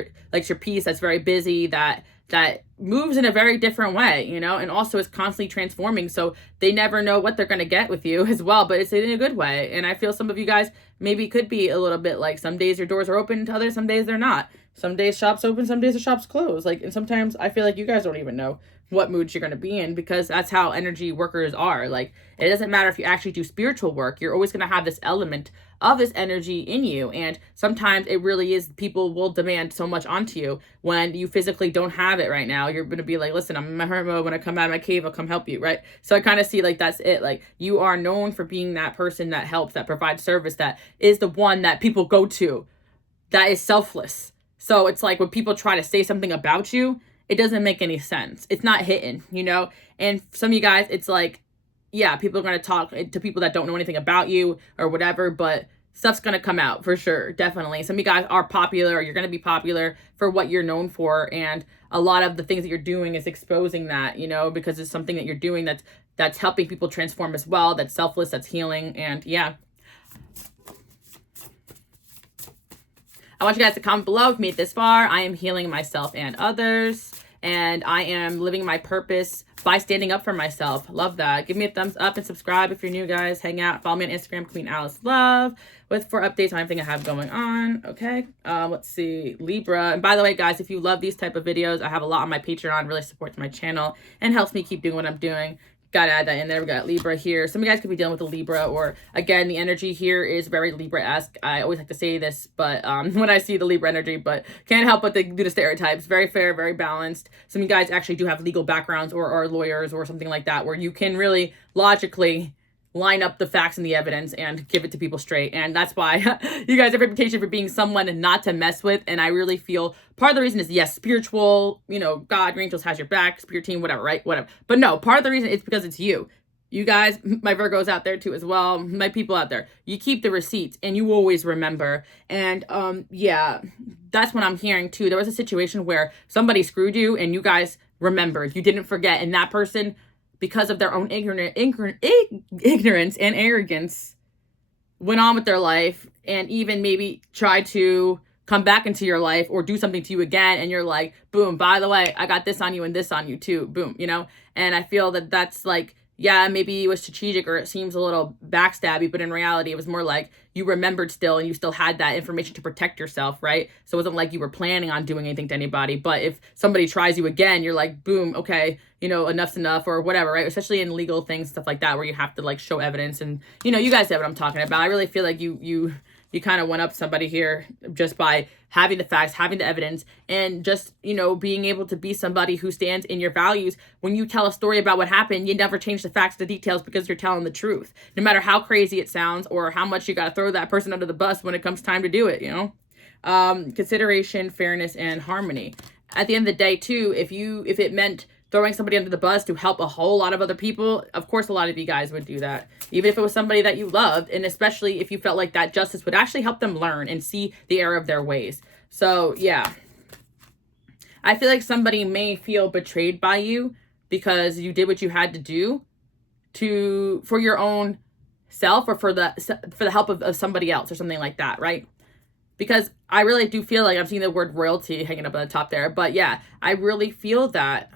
your peace, that's very busy, that moves in a very different way, you know, and also is constantly transforming. So they never know what they're going to get with you as well, but it's in a good way. And I feel some of you guys maybe it could be a little bit like some days your doors are open to others, some days they're not. Some days shops open, some days the shops close. Like, and sometimes I feel like you guys don't even know what moods you're going to be in, because that's how energy workers are. Like, it doesn't matter if you actually do spiritual work, you're always going to have this element of this energy in you. And sometimes it really is, people will demand so much onto you when you physically don't have it right now. You're going to be like, listen, I'm in my hermit mode. When I come out of my cave, I'll come help you, right? So I kind of see like that's it. Like, you are known for being that person that helps, that provides service, that is the one that people go to, that is selfless. So it's like when people try to say something about you, it doesn't make any sense. It's not hitting, you know? And some of you guys, it's like, yeah, people are going to talk to people that don't know anything about you or whatever, but stuff's going to come out for sure. Definitely. Some of you guys are popular, or you're going to be popular for what you're known for. And a lot of the things that you're doing is exposing that, you know, because it's something that you're doing that's helping people transform as well. That's selfless, that's healing. And yeah. I want you guys to comment below if you made it this far. I am healing myself and others, and I am living my purpose by standing up for myself. Love that. Give me a thumbs up and subscribe if you're new, guys. Hang out. Follow me on Instagram, Queen Alice Love, for updates on everything I have going on. Okay. Let's see. Libra. And by the way, guys, if you love these type of videos, I have a lot on my Patreon. Really supports my channel and helps me keep doing what I'm doing. Gotta add that in there. We got Libra here. Some of you guys could be dealing with a Libra, or again, the energy here is very Libra-esque. I always like to say this, but when I see the Libra energy, but can't help but to do the stereotypes. Very fair, very balanced. Some of you guys actually do have legal backgrounds, or are lawyers or something like that, where you can really logically line up the facts and the evidence and give it to people straight. And that's why you guys have a reputation for being someone not to mess with. And I really feel part of the reason is, yes, spiritual, you know, God, your angels has your back, spirit team, whatever, right? Whatever. But no, part of the reason is because it's you. You guys, my Virgos out there too as well, my people out there, you keep the receipts and you always remember. And yeah, that's what I'm hearing too. There was a situation where somebody screwed you and you guys remembered. You didn't forget. And that person, because of their own ignorance and arrogance, went on with their life and even maybe tried to come back into your life or do something to you again. And you're like, boom, by the way, I got this on you and this on you too. Boom, you know? And I feel that that's like, yeah, maybe it was strategic or it seems a little backstabby, but in reality, it was more like you remembered still and you still had that information to protect yourself, right? So it wasn't like you were planning on doing anything to anybody. But if somebody tries you again, you're like, boom, okay, you know, enough's enough or whatever, right? Especially in legal things, stuff like that, where you have to like show evidence. And, you know, you guys know what I'm talking about. I really feel like you kind of went up somebody here just by having the facts, having the evidence, and just, you know, being able to be somebody who stands in your values. When you tell a story about what happened, you never change the facts, the details, because you're telling the truth. No matter how crazy it sounds or how much you got to throw that person under the bus when it comes time to do it, you know? Consideration, fairness, and harmony. At the end of the day, too, if it meant throwing somebody under the bus to help a whole lot of other people, of course a lot of you guys would do that. Even if it was somebody that you loved, and especially if you felt like that justice would actually help them learn and see the error of their ways. So, yeah. I feel like somebody may feel betrayed by you because you did what you had to do for your own self or for the help of somebody else or something like that, right? Because I really do feel like I'm seeing the word royalty hanging up on the top there. But yeah, I really feel that.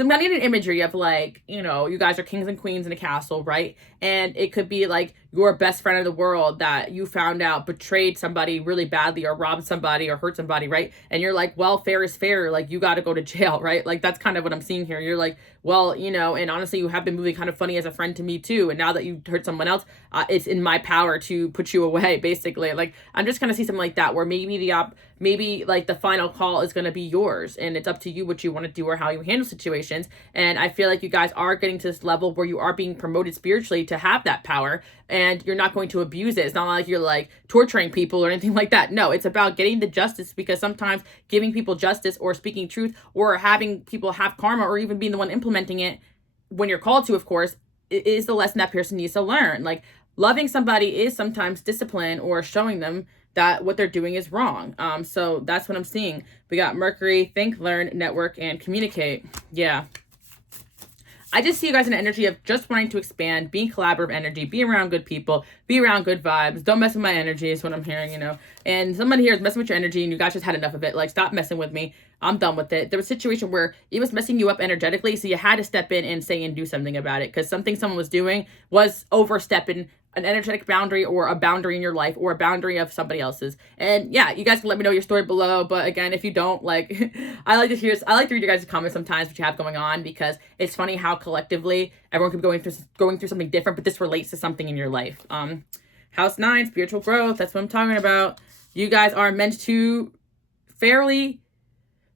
I'm getting an imagery of like, you know, you guys are kings and queens in a castle, right? And it could be like your best friend in the world that you found out betrayed somebody really badly or robbed somebody or hurt somebody, right? And you're like, well, fair is fair. Like, you got to go to jail, right? Like, that's kind of what I'm seeing here. You're like, well, you know, and honestly, you have been moving kind of funny as a friend to me too. And now that you hurt someone else, it's in my power to put you away, basically. Like, I'm just going to see something like that where maybe like the final call is going to be yours and it's up to you what you want to do or how you handle situations. And I feel like you guys are getting to this level where you are being promoted spiritually to have that power and you're not going to abuse it. It's not like you're like torturing people or anything like that. No, it's about getting the justice, because sometimes giving people justice or speaking truth or having people have karma or even being the one implementing it when you're called to, of course, is the lesson that person needs to learn. Like, loving somebody is sometimes discipline or showing them that what they're doing is wrong. So that's what I'm seeing. We got Mercury, think, learn, network, and communicate. Yeah. I just see you guys in an energy of just wanting to expand, being collaborative energy, be around good people, be around good vibes. Don't mess with my energy is what I'm hearing, you know. And somebody here is messing with your energy and you guys just had enough of it. Like, stop messing with me. I'm done with it. There was a situation where it was messing you up energetically, so you had to step in and say and do something about it, because something someone was doing was overstepping an energetic boundary or a boundary in your life or a boundary of somebody else's. And yeah, you guys can let me know your story below. But again, if you don't, like, I like to read your guys' comments sometimes, what you have going on, because it's funny how collectively everyone could be going through something different, but this relates to something in your life. House 9, spiritual growth, that's what I'm talking about. You guys are meant to fairly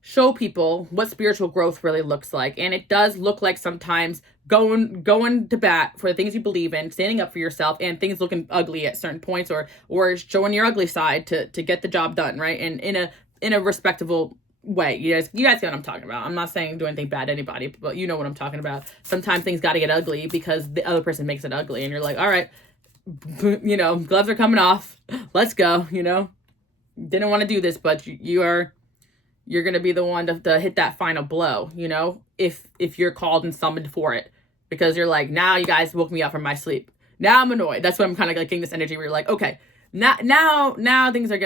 show people what spiritual growth really looks like. And it does look like sometimes going to bat for the things you believe in, standing up for yourself, and things looking ugly at certain points, or showing your ugly side to get the job done, right? And in a respectable way. You guys know what I'm talking about. I'm not saying do anything bad to anybody, but you know what I'm talking about. Sometimes things got to get ugly because the other person makes it ugly, and you're like, all right, you know, gloves are coming off. Let's go. You know, didn't want to do this, but you're going to be the one to hit that final blow, you know, if you're called and summoned for it, because you're like, now you guys woke me up from my sleep. Now I'm annoyed. That's what I'm kind of like getting this energy where you're like, okay, now things are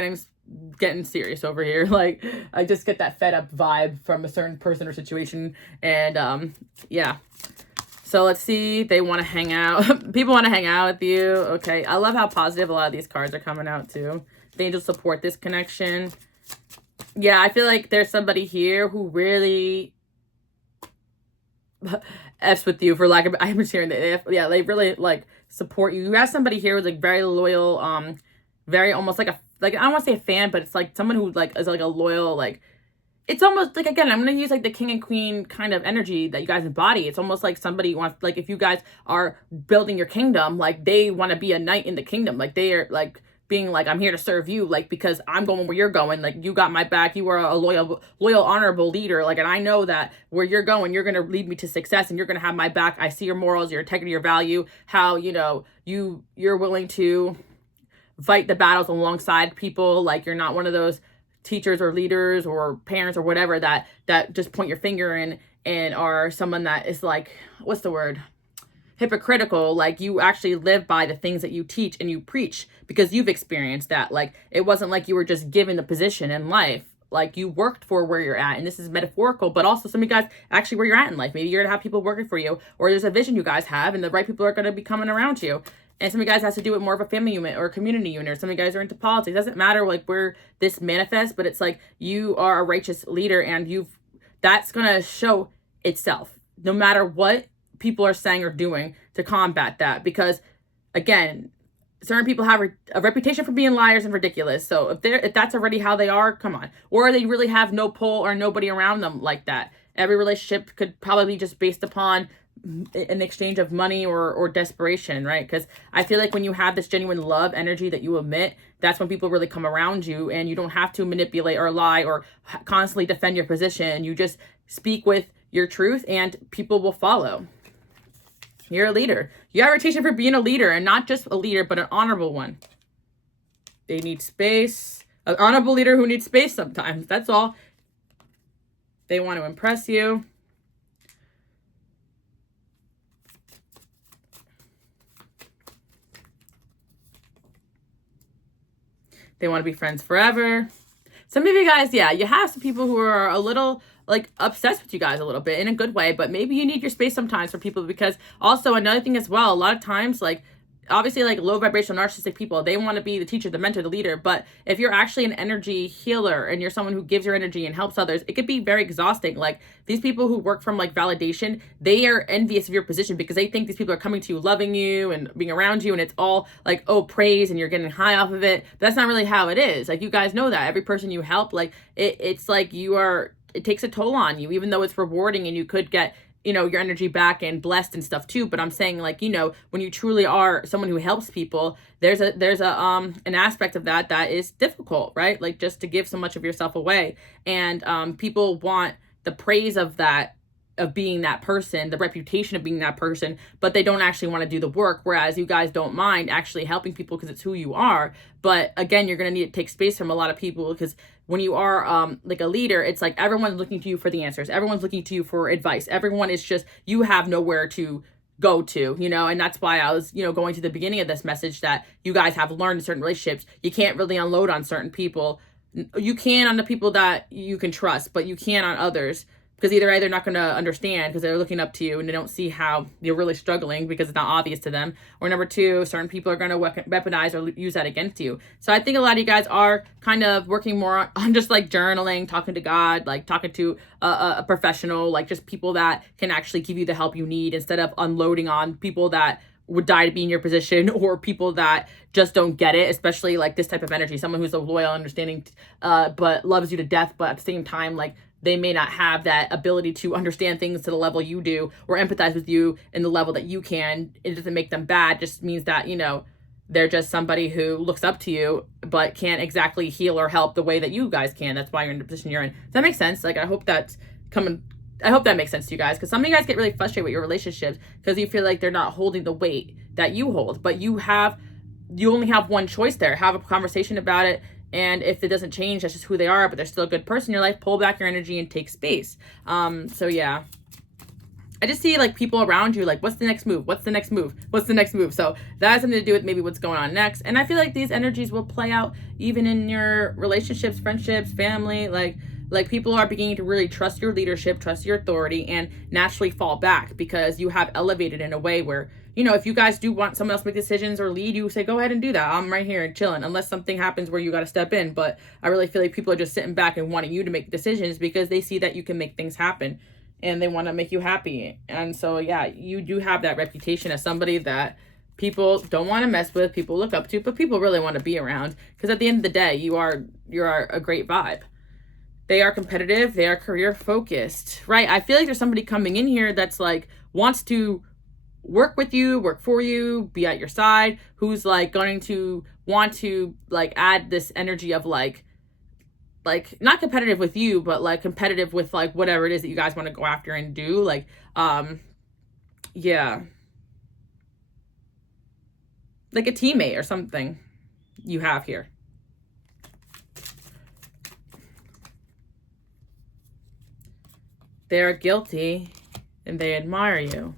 getting serious over here. Like, I just get that fed up vibe from a certain person or situation. And, yeah. So let's see. They want to hang out. People want to hang out with you. Okay. I love how positive a lot of these cards are coming out too. The angels support this connection. Yeah, I feel like there's somebody here who really F's with you, for lack of, I'm just hearing that. They really like support you. You have somebody here who's like very loyal, very almost like I don't want to say a fan, but it's like someone who like is like a loyal, like, it's almost like, again, I'm going to use like the king and queen kind of energy that you guys embody. It's almost like somebody wants, like, if you guys are building your kingdom, like they want to be a knight in the kingdom. Like they are like being like, I'm here to serve you, like, because I'm going where you're going. Like, you got my back. You are a loyal, honorable leader. Like, and I know that where you're going, you're going to lead me to success, and you're going to have my back. I see your morals, your integrity, your value, how, you know, you're willing to fight the battles alongside people. Like, you're not one of those teachers or leaders or parents or whatever that just point your finger and are someone that is like, what's the word? Hypocritical. Like, you actually live by the things that you teach and you preach because you've experienced that. Like, it wasn't like you were just given the position in life. Like, you worked for where you're at, and this is metaphorical, but also some of you guys actually where you're at in life. Maybe you're gonna have people working for you, or there's a vision you guys have, and the right people are gonna be coming around you. And some of you guys has to do with more of a family unit or a community unit, or some of you guys are into politics. It doesn't matter like where this manifests, but it's like you are a righteous leader, and that's gonna show itself no matter what people are saying or doing to combat that. Because again, certain people have a reputation for being liars and ridiculous. So if that's already how they are, come on. Or they really have no pull or nobody around them like that. Every relationship could probably be just based upon an exchange of money or desperation, right? Because I feel like when you have this genuine love energy that you emit, that's when people really come around you, and you don't have to manipulate or lie or constantly defend your position. You just speak with your truth, and people will follow. You're a leader. You have a reputation for being a leader, and not just a leader, but an honorable one. They need space. An honorable leader who needs space sometimes. That's all. They want to impress you. They want to be friends forever. Some of you guys, yeah, you have some people who are a little like obsessed with you guys a little bit in a good way, but maybe you need your space sometimes for people. Because also another thing as well, a lot of times, like, obviously, like, low vibrational narcissistic people, they want to be the teacher, the mentor, the leader. But if you're actually an energy healer and you're someone who gives your energy and helps others, it could be very exhausting. Like, these people who work from like validation, they are envious of your position because they think these people are coming to you, loving you and being around you, and it's all like, oh, praise, and you're getting high off of it. But that's not really how it is. Like, you guys know that every person you help, like, it's like it takes a toll on you, even though it's rewarding and you could get, you know, your energy back and blessed and stuff too. But I'm saying, like, you know, when you truly are someone who helps people, there's an aspect of that is difficult, right? Like, just to give so much of yourself away. And people want the praise of that, of being that person, the reputation of being that person, but they don't actually want to do the work. Whereas you guys don't mind actually helping people because it's who you are. But again, you're going to need to take space from a lot of people, because when you are like a leader, it's like everyone's looking to you for the answers. Everyone's looking to you for advice. Everyone is just, you have nowhere to go to, you know. And that's why I was, you know, going to the beginning of this message that you guys have learned in certain relationships, you can't really unload on certain people. You can on the people that you can trust, but you can on others. because either A, they're not going to understand because they're looking up to you and they don't see how you're really struggling because it's not obvious to them. Or number two, certain people are going to weaponize or use that against you. So I think a lot of you guys are kind of working more on just like journaling, talking to God, like talking to a professional, like just people that can actually give you the help you need instead of unloading on people that would die to be in your position, or people that just don't get it, especially like this type of energy, someone who's a loyal, understanding, but loves you to death, but at the same time, like, they may not have that ability to understand things to the level you do or empathize with you in the level that you can. It doesn't make them bad, just means that, you know, they're just somebody who looks up to you but can't exactly heal or help the way that you guys can. That's why you're in the position you're in. Does that make sense? Like, I hope that makes sense to you guys, because some of you guys get really frustrated with your relationships because you feel like they're not holding the weight that you hold, but you only have one choice there. Have a conversation about it. And if it doesn't change, that's just who they are, but they're still a good person in your life, pull back your energy and take space. So yeah, I just see like people around you, like, what's the next move? What's the next move? What's the next move? So that has something to do with maybe what's going on next. And I feel like these energies will play out even in your relationships, friendships, family, like people are beginning to really trust your leadership, trust your authority, and naturally fall back because you have elevated in a way where, you know, if you guys do want someone else to make decisions or lead, you say, go ahead and do that. I'm right here and chilling, unless something happens where you got to step in. But I really feel like people are just sitting back and wanting you to make decisions because they see that you can make things happen and they want to make you happy. And so, yeah, you do have that reputation as somebody that people don't want to mess with, people look up to, but people really want to be around because at the end of the day, you're a great vibe. They are competitive. They are career focused, right? I feel like there's somebody coming in here that's like wants to work with you, work for you, be at your side, who's like going to want to like add this energy of like not competitive with you, but like competitive with like whatever it is that you guys want to go after and do. Like, yeah, like a teammate or something you have here. They're guilty and they admire you.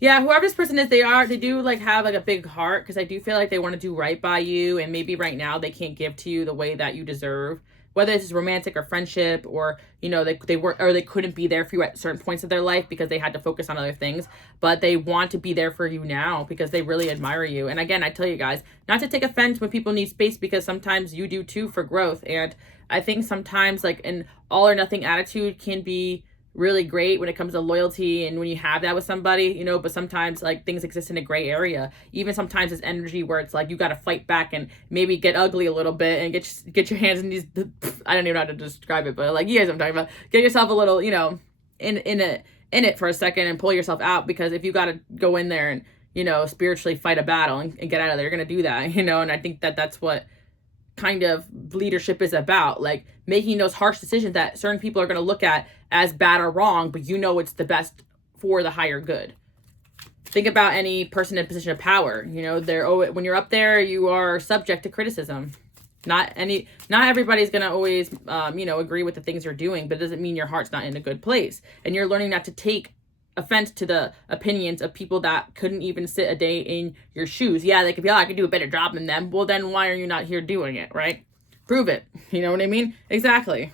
Yeah, whoever this person is, they do like have like a big heart, because I do feel like they want to do right by you, and maybe right now they can't give to you the way that you deserve, whether it's romantic or friendship, or, you know, they were, or they couldn't be there for you at certain points of their life because they had to focus on other things, but they want to be there for you now because they really admire you. And again, I tell you guys not to take offense when people need space, because sometimes you do too for growth. And I think sometimes like an all or nothing attitude can be really great when it comes to loyalty and when you have that with somebody, you know, but sometimes like things exist in a gray area. Even sometimes it's energy where it's like you got to fight back and maybe get ugly a little bit and get your hands in these, I don't even know how to describe it, but like, you guys know what I'm talking about. Get yourself a little, you know, in it for a second and pull yourself out, because if you got to go in there and, you know, spiritually fight a battle and get out of there, you're going to do that, you know. And I think that that's what kind of leadership is about, like making those harsh decisions that certain people are going to look at as bad or wrong, but you know it's the best for the higher good. Think about any person in a position of power. You know, when you're up there, you are subject to criticism. Not everybody's going to always you know, agree with the things you're doing, but it doesn't mean your heart's not in a good place. And you're learning not to take offense to the opinions of people that couldn't even sit a day in your shoes. Yeah, they could be, oh, I could do a better job than them. Well, then why are you not here doing it, right? Prove it. You know what I mean? Exactly.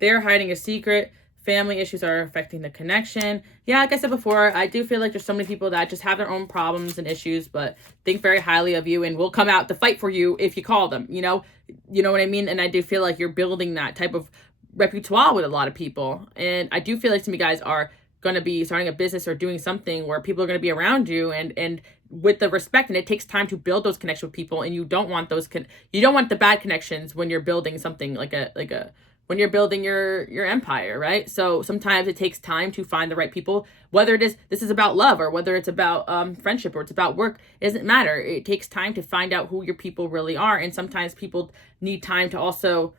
They're hiding a secret. Family issues are affecting the connection. Yeah, like I said before, I do feel like there's so many people that just have their own problems and issues, but think very highly of you and will come out to fight for you if you call them, you know what I mean? And I do feel like you're building that type of repertoire with a lot of people. And I do feel like some of you guys are going to be starting a business or doing something where people are going to be around you and with the respect, and it takes time to build those connections with people, and you don't want you don't want the bad connections when you're building something when you're building your empire, right? So sometimes it takes time to find the right people, whether this is about love or whether it's about friendship or it's about work. It doesn't matter. It takes time to find out who your people really are, and sometimes people need time to also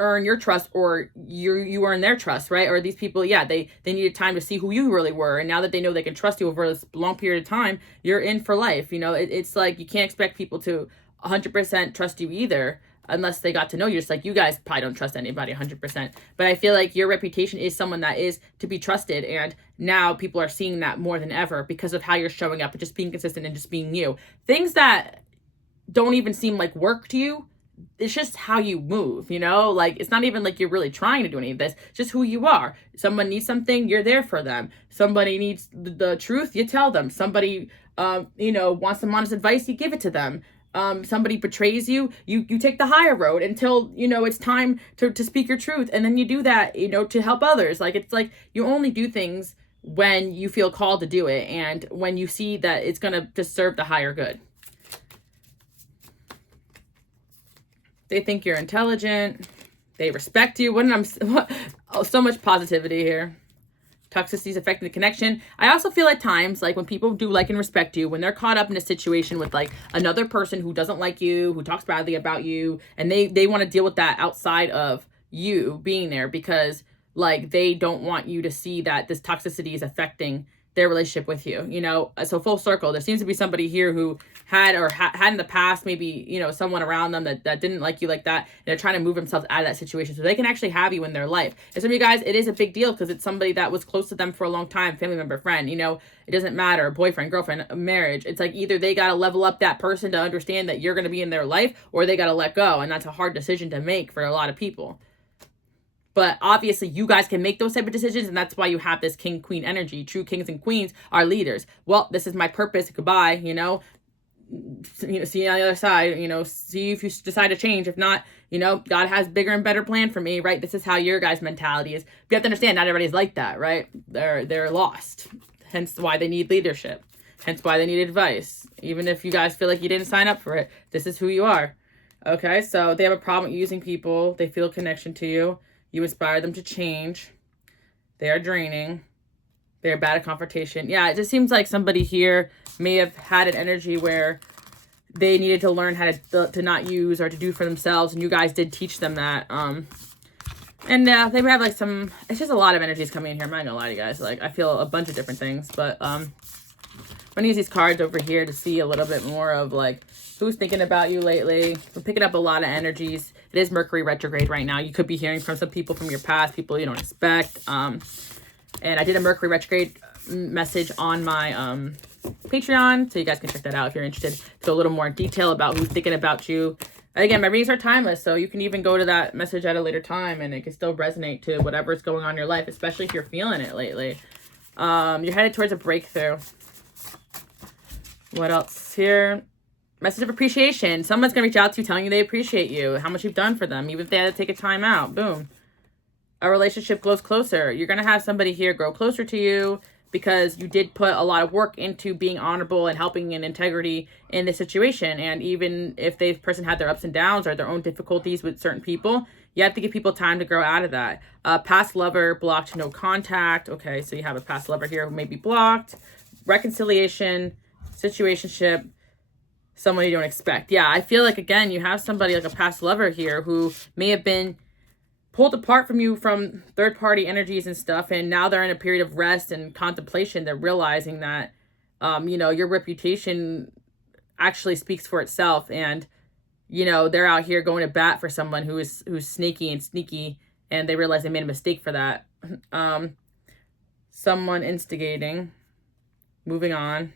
earn your trust, or you earn their trust, right? Or these people, yeah, they needed time to see who you really were, and now that they know they can trust you over this long period of time, you're in for life. You know, it's like you can't expect people to 100% trust you either unless they got to know you. Just like you guys probably don't trust anybody 100%, but I feel like your reputation is someone that is to be trusted, and now people are seeing that more than ever because of how you're showing up and just being consistent and just being you. Things that don't even seem like work to you it's just how you move, you know? Like, it's not even like you're really trying to do any of this, just who you are. Someone needs something, you're there for them. Somebody needs the truth, you tell them. Somebody, you know, wants some honest advice, you give it to them. Somebody betrays you, you take the higher road until, you know, it's time to speak your truth. And then you do that, you know, to help others. Like, it's like you only do things when you feel called to do it and when you see that it's going to just serve the higher good. They think you're intelligent. They respect you. Oh, so much positivity here. Toxicity is affecting the connection. I also feel at times, like when people do like and respect you, when they're caught up in a situation with like another person who doesn't like you, who talks badly about you, and they want to deal with that outside of you being there because like they don't want you to see that this toxicity is affecting their relationship with you, you know? So full circle, there seems to be somebody here who had or had in the past, maybe, you know, someone around them that didn't like you like that. And they're trying to move themselves out of that situation so they can actually have you in their life. And some of you guys, it is a big deal because it's somebody that was close to them for a long time, family member, friend, you know, it doesn't matter, boyfriend, girlfriend, marriage. It's like either they got to level up that person to understand that you're going to be in their life or they got to let go. And that's a hard decision to make for a lot of people. But obviously you guys can make those type of decisions, and that's why you have this king queen energy. True kings and queens are leaders. Well, this is my purpose. Goodbye, you know. See you on the other side, you know, see if you decide to change. If not, you know, God has bigger and better plan for me, right? This is how your guys' mentality is. But you have to understand, not everybody's like that, right? They're lost. Hence why they need leadership. Hence why they need advice. Even if you guys feel like you didn't sign up for it, this is who you are. Okay, so they have a problem using people. They feel a connection to you. You inspire them to change. They are draining. They're bad at confrontation. Yeah, it just seems like somebody here may have had an energy where they needed to learn how to not use or to do for themselves. And you guys did teach them that. And they have like some, it's just a lot of energies coming in here. I'm not gonna lie to you guys. Like, I feel a bunch of different things. But I'm gonna use these cards over here to see a little bit more of like, who's thinking about you lately? We're picking up a lot of energies. It is Mercury retrograde right now. You could be hearing from some people from your past, people you don't expect. And I did a Mercury retrograde message on my Patreon, so you guys can check that out if you're interested to go a little more in detail about who's thinking about you. Again, my readings are timeless, so you can even go to that message at a later time, and it can still resonate to whatever's going on in your life, especially if you're feeling it lately. You're headed towards a breakthrough. What else here? Message of appreciation. Someone's going to reach out to you telling you they appreciate you, how much you've done for them, even if they had to take a time out. Boom. A relationship grows closer. You're going to have somebody here grow closer to you because you did put a lot of work into being honorable and helping in integrity in this situation. And even if the person had their ups and downs or their own difficulties with certain people, you have to give people time to grow out of that. Past lover, blocked, no contact. Okay, so you have a past lover here who may be blocked. Reconciliation, situationship, someone you don't expect. Yeah, I feel like, again, you have somebody like a past lover here who may have been pulled apart from you from third-party energies and stuff, and now they're in a period of rest and contemplation. They're realizing that, you know, your reputation actually speaks for itself, and, you know, they're out here going to bat for someone who's snaky and sneaky, and they realize they made a mistake for that. Someone instigating. Moving on.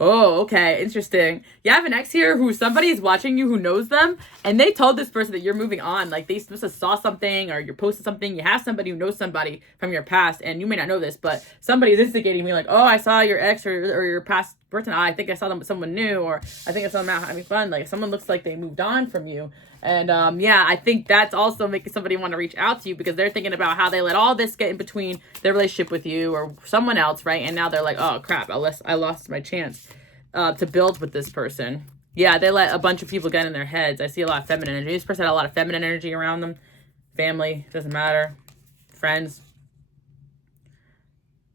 Oh, okay. Interesting. You have an ex here who somebody's watching you who knows them, and they told this person that you're moving on. Like, they must have saw something or you're posting something. You have somebody who knows somebody from your past, and you may not know this, but somebody's instigating me like, oh, I saw your ex or your past person. I think I saw them with someone new, or I think I saw them out having fun. Like, someone looks like they moved on from you. And yeah, I think that's also making somebody want to reach out to you because they're thinking about how they let all this get in between their relationship with you or someone else, right? And now they're like, oh crap, I lost my chance to build with this person. Yeah, they let a bunch of people get in their heads. I see a lot of feminine energy. This person had a lot of feminine energy around them. Family, doesn't matter. Friends.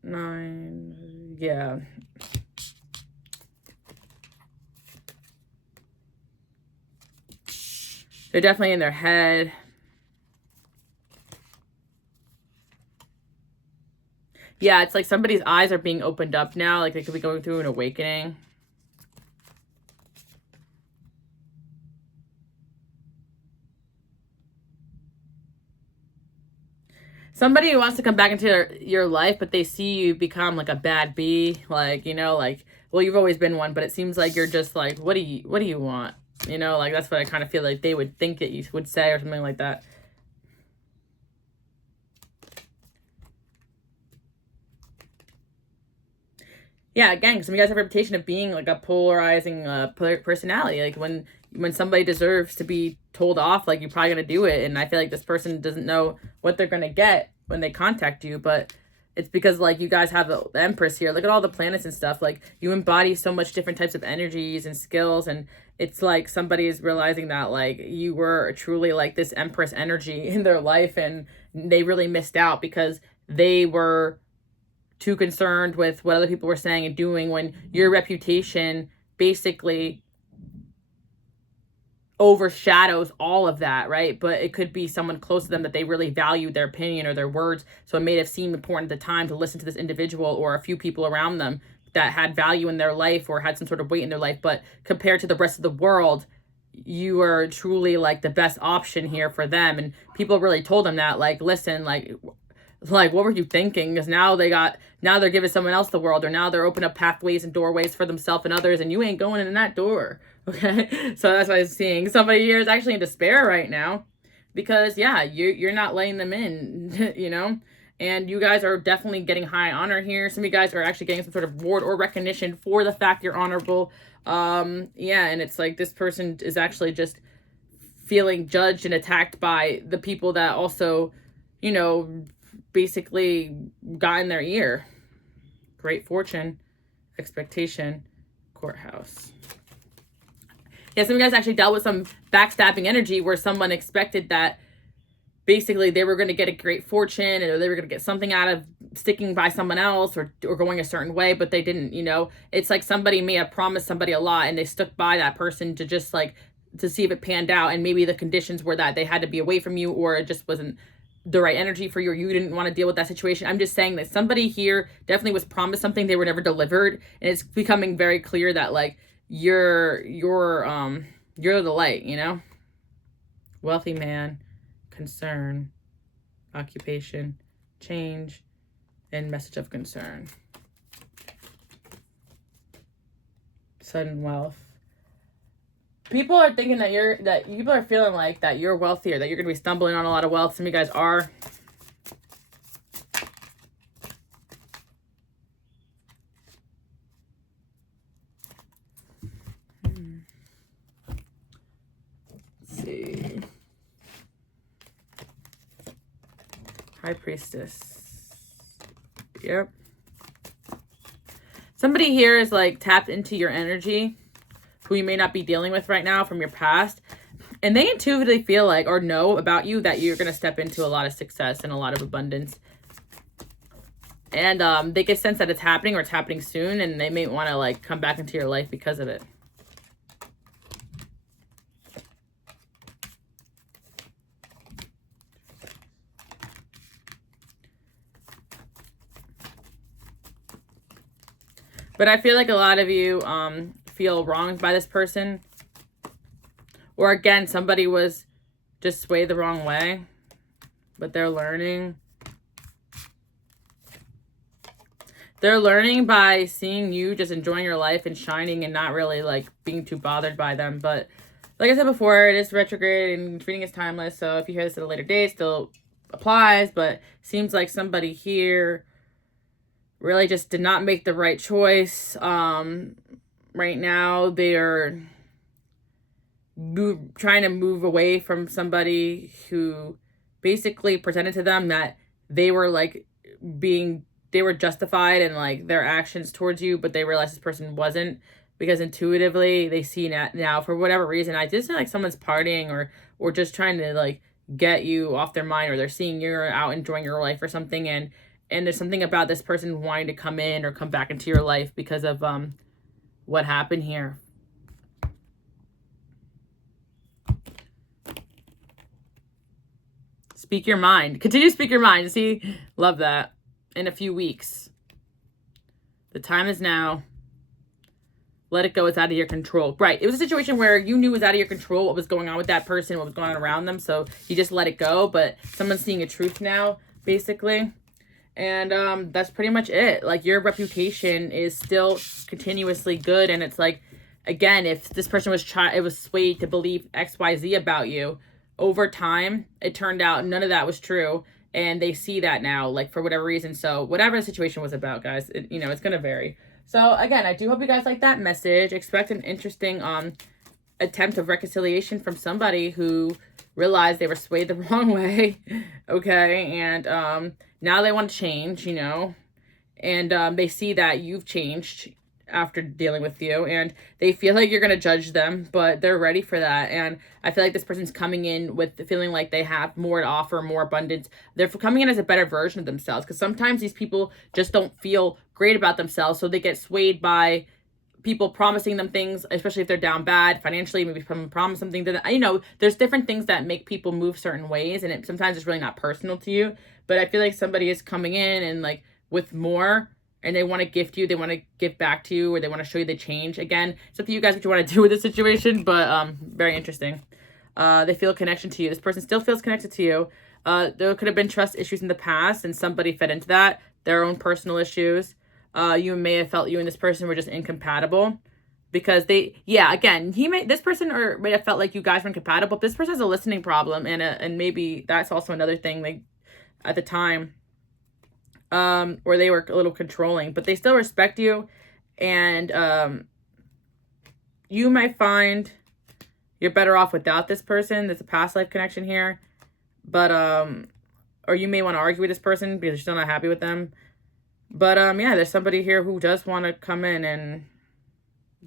9, yeah. They're definitely in their head. Yeah, it's like somebody's eyes are being opened up now. Like they could be going through an awakening. Somebody who wants to come back into your life, but they see you become like a bad bee. Like, you know, like, well, you've always been one, but it seems like you're just like, what do you want? You know, like, that's what I kind of feel like they would think that you would say or something like that. Yeah, again, some of you guys have a reputation of being like a polarizing personality. Like when somebody deserves to be told off, like, you're probably gonna do it. And I feel like this person doesn't know what they're gonna get when they contact you, but it's because, like, you guys have the Empress here. Look at all the planets and stuff. Like, you embody so much different types of energies and skills, and it's like somebody is realizing that, like, you were truly like this Empress energy in their life, and they really missed out because they were too concerned with what other people were saying and doing, when your reputation basically overshadows all of that, right? But it could be someone close to them that they really valued their opinion or their words, so it may have seemed important at the time to listen to this individual or a few people around them that had value in their life or had some sort of weight in their life. But compared to the rest of the world, you are truly like the best option here for them. And people really told them that, like, listen, like, what were you thinking? Because now they're giving someone else the world, or now they're opening up pathways and doorways for themselves and others, and you ain't going in that door. Okay. So that's why I'm seeing somebody here is actually in despair right now, because yeah, you're not letting them in, you know, and you guys are definitely getting high honor here. Some of you guys are actually getting some sort of reward or recognition for the fact you're honorable. Yeah. And it's like this person is actually just feeling judged and attacked by the people that also, you know, basically got in their ear. Great fortune, expectation, courthouse. Yeah, some of you guys actually dealt with some backstabbing energy where someone expected that basically they were going to get a great fortune, or they were going to get something out of sticking by someone else or going a certain way, but they didn't, you know. It's like somebody may have promised somebody a lot and they stuck by that person to just like to see if it panned out, and maybe the conditions were that they had to be away from you, or it just wasn't the right energy for you, or you didn't want to deal with that situation. I'm just saying that somebody here definitely was promised something they were never delivered, and it's becoming very clear that, like, you're the light, you know. Wealthy man, concern, occupation, change, and message of concern. Sudden wealth. People are thinking that people are feeling like that you're wealthier, that you're going to be stumbling on a lot of wealth. Some of you guys are. Let's see. High Priestess. Yep. Somebody here is like tapped into your energy, who you may not be dealing with right now from your past. And they intuitively feel like, or know about you, that you're going to step into a lot of success and a lot of abundance. And they can sense that it's happening, or it's happening soon, and they may want to like come back into your life because of it. But I feel like a lot of you feel wronged by this person. Or again, somebody was just swayed the wrong way, but they're learning. They're learning by seeing you just enjoying your life and shining and not really like being too bothered by them. But like I said before, it is retrograde and reading is timeless. So if you hear this at a later date, it still applies. But seems like somebody here really just did not make the right choice. Right now, they're trying to move away from somebody who basically presented to them that they were like they were justified in like their actions towards you, but they realized this person wasn't, because intuitively they see now for whatever reason, I just feel like someone's partying or just trying to like get you off their mind, or they're seeing you're out enjoying your life or something, and there's something about this person wanting to come in or come back into your life because of what happened here. Speak your mind. Continue to speak your mind. See, love that. In a few weeks. The time is now. Let it go. It's out of your control. Right. It was a situation where you knew it was out of your control what was going on with that person, what was going on around them. So you just let it go. But someone's seeing a truth now, basically. And that's pretty much it. Like, your reputation is still continuously good. And it's like, again, if this person was it was swayed to believe XYZ about you, over time, it turned out none of that was true. And they see that now, like, for whatever reason. So whatever the situation was about, guys, it's going to vary. So again, I do hope you guys like that message. Expect an interesting attempt of reconciliation from somebody who realized they were swayed the wrong way. Okay. And now they want to change, and they see that you've changed after dealing with you, and they feel like you're going to judge them, but they're ready for that. And I feel like this person's coming in with the feeling like they have more to offer, more abundance. They're coming in as a better version of themselves, because sometimes these people just don't feel great about themselves, so they get swayed by people promising them things, especially if they're down bad financially. Maybe someone promised something to them. There's different things that make people move certain ways, and sometimes it's really not personal to you, but I feel like somebody is coming in and like with more, and they want to gift you, they want to give back to you, or they want to show you the change. Again, it's up to you guys what you want to do with this situation, but very interesting. They feel a connection to you. This person still feels connected to you. There could have been trust issues in the past, and somebody fed into that, their own personal issues. You may have felt you and this person were just incompatible, because this person may have felt like you guys were incompatible. But this person has a listening problem, and maybe that's also another thing. Like at the time, or they were a little controlling, but they still respect you, and you might find you're better off without this person. There's a past life connection here, but or you may want to argue with this person because you're still not happy with them. But there's somebody here who does want to come in, and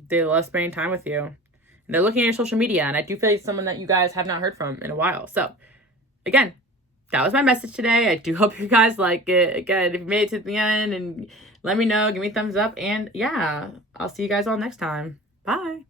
they love spending time with you, and they're looking at your social media, and I do feel like someone that you guys have not heard from in a while. So again, that was my message today. I do hope you guys like it. Again, if you made it to the end, and let me know, give me a thumbs up, and yeah, I'll see you guys all next time. Bye.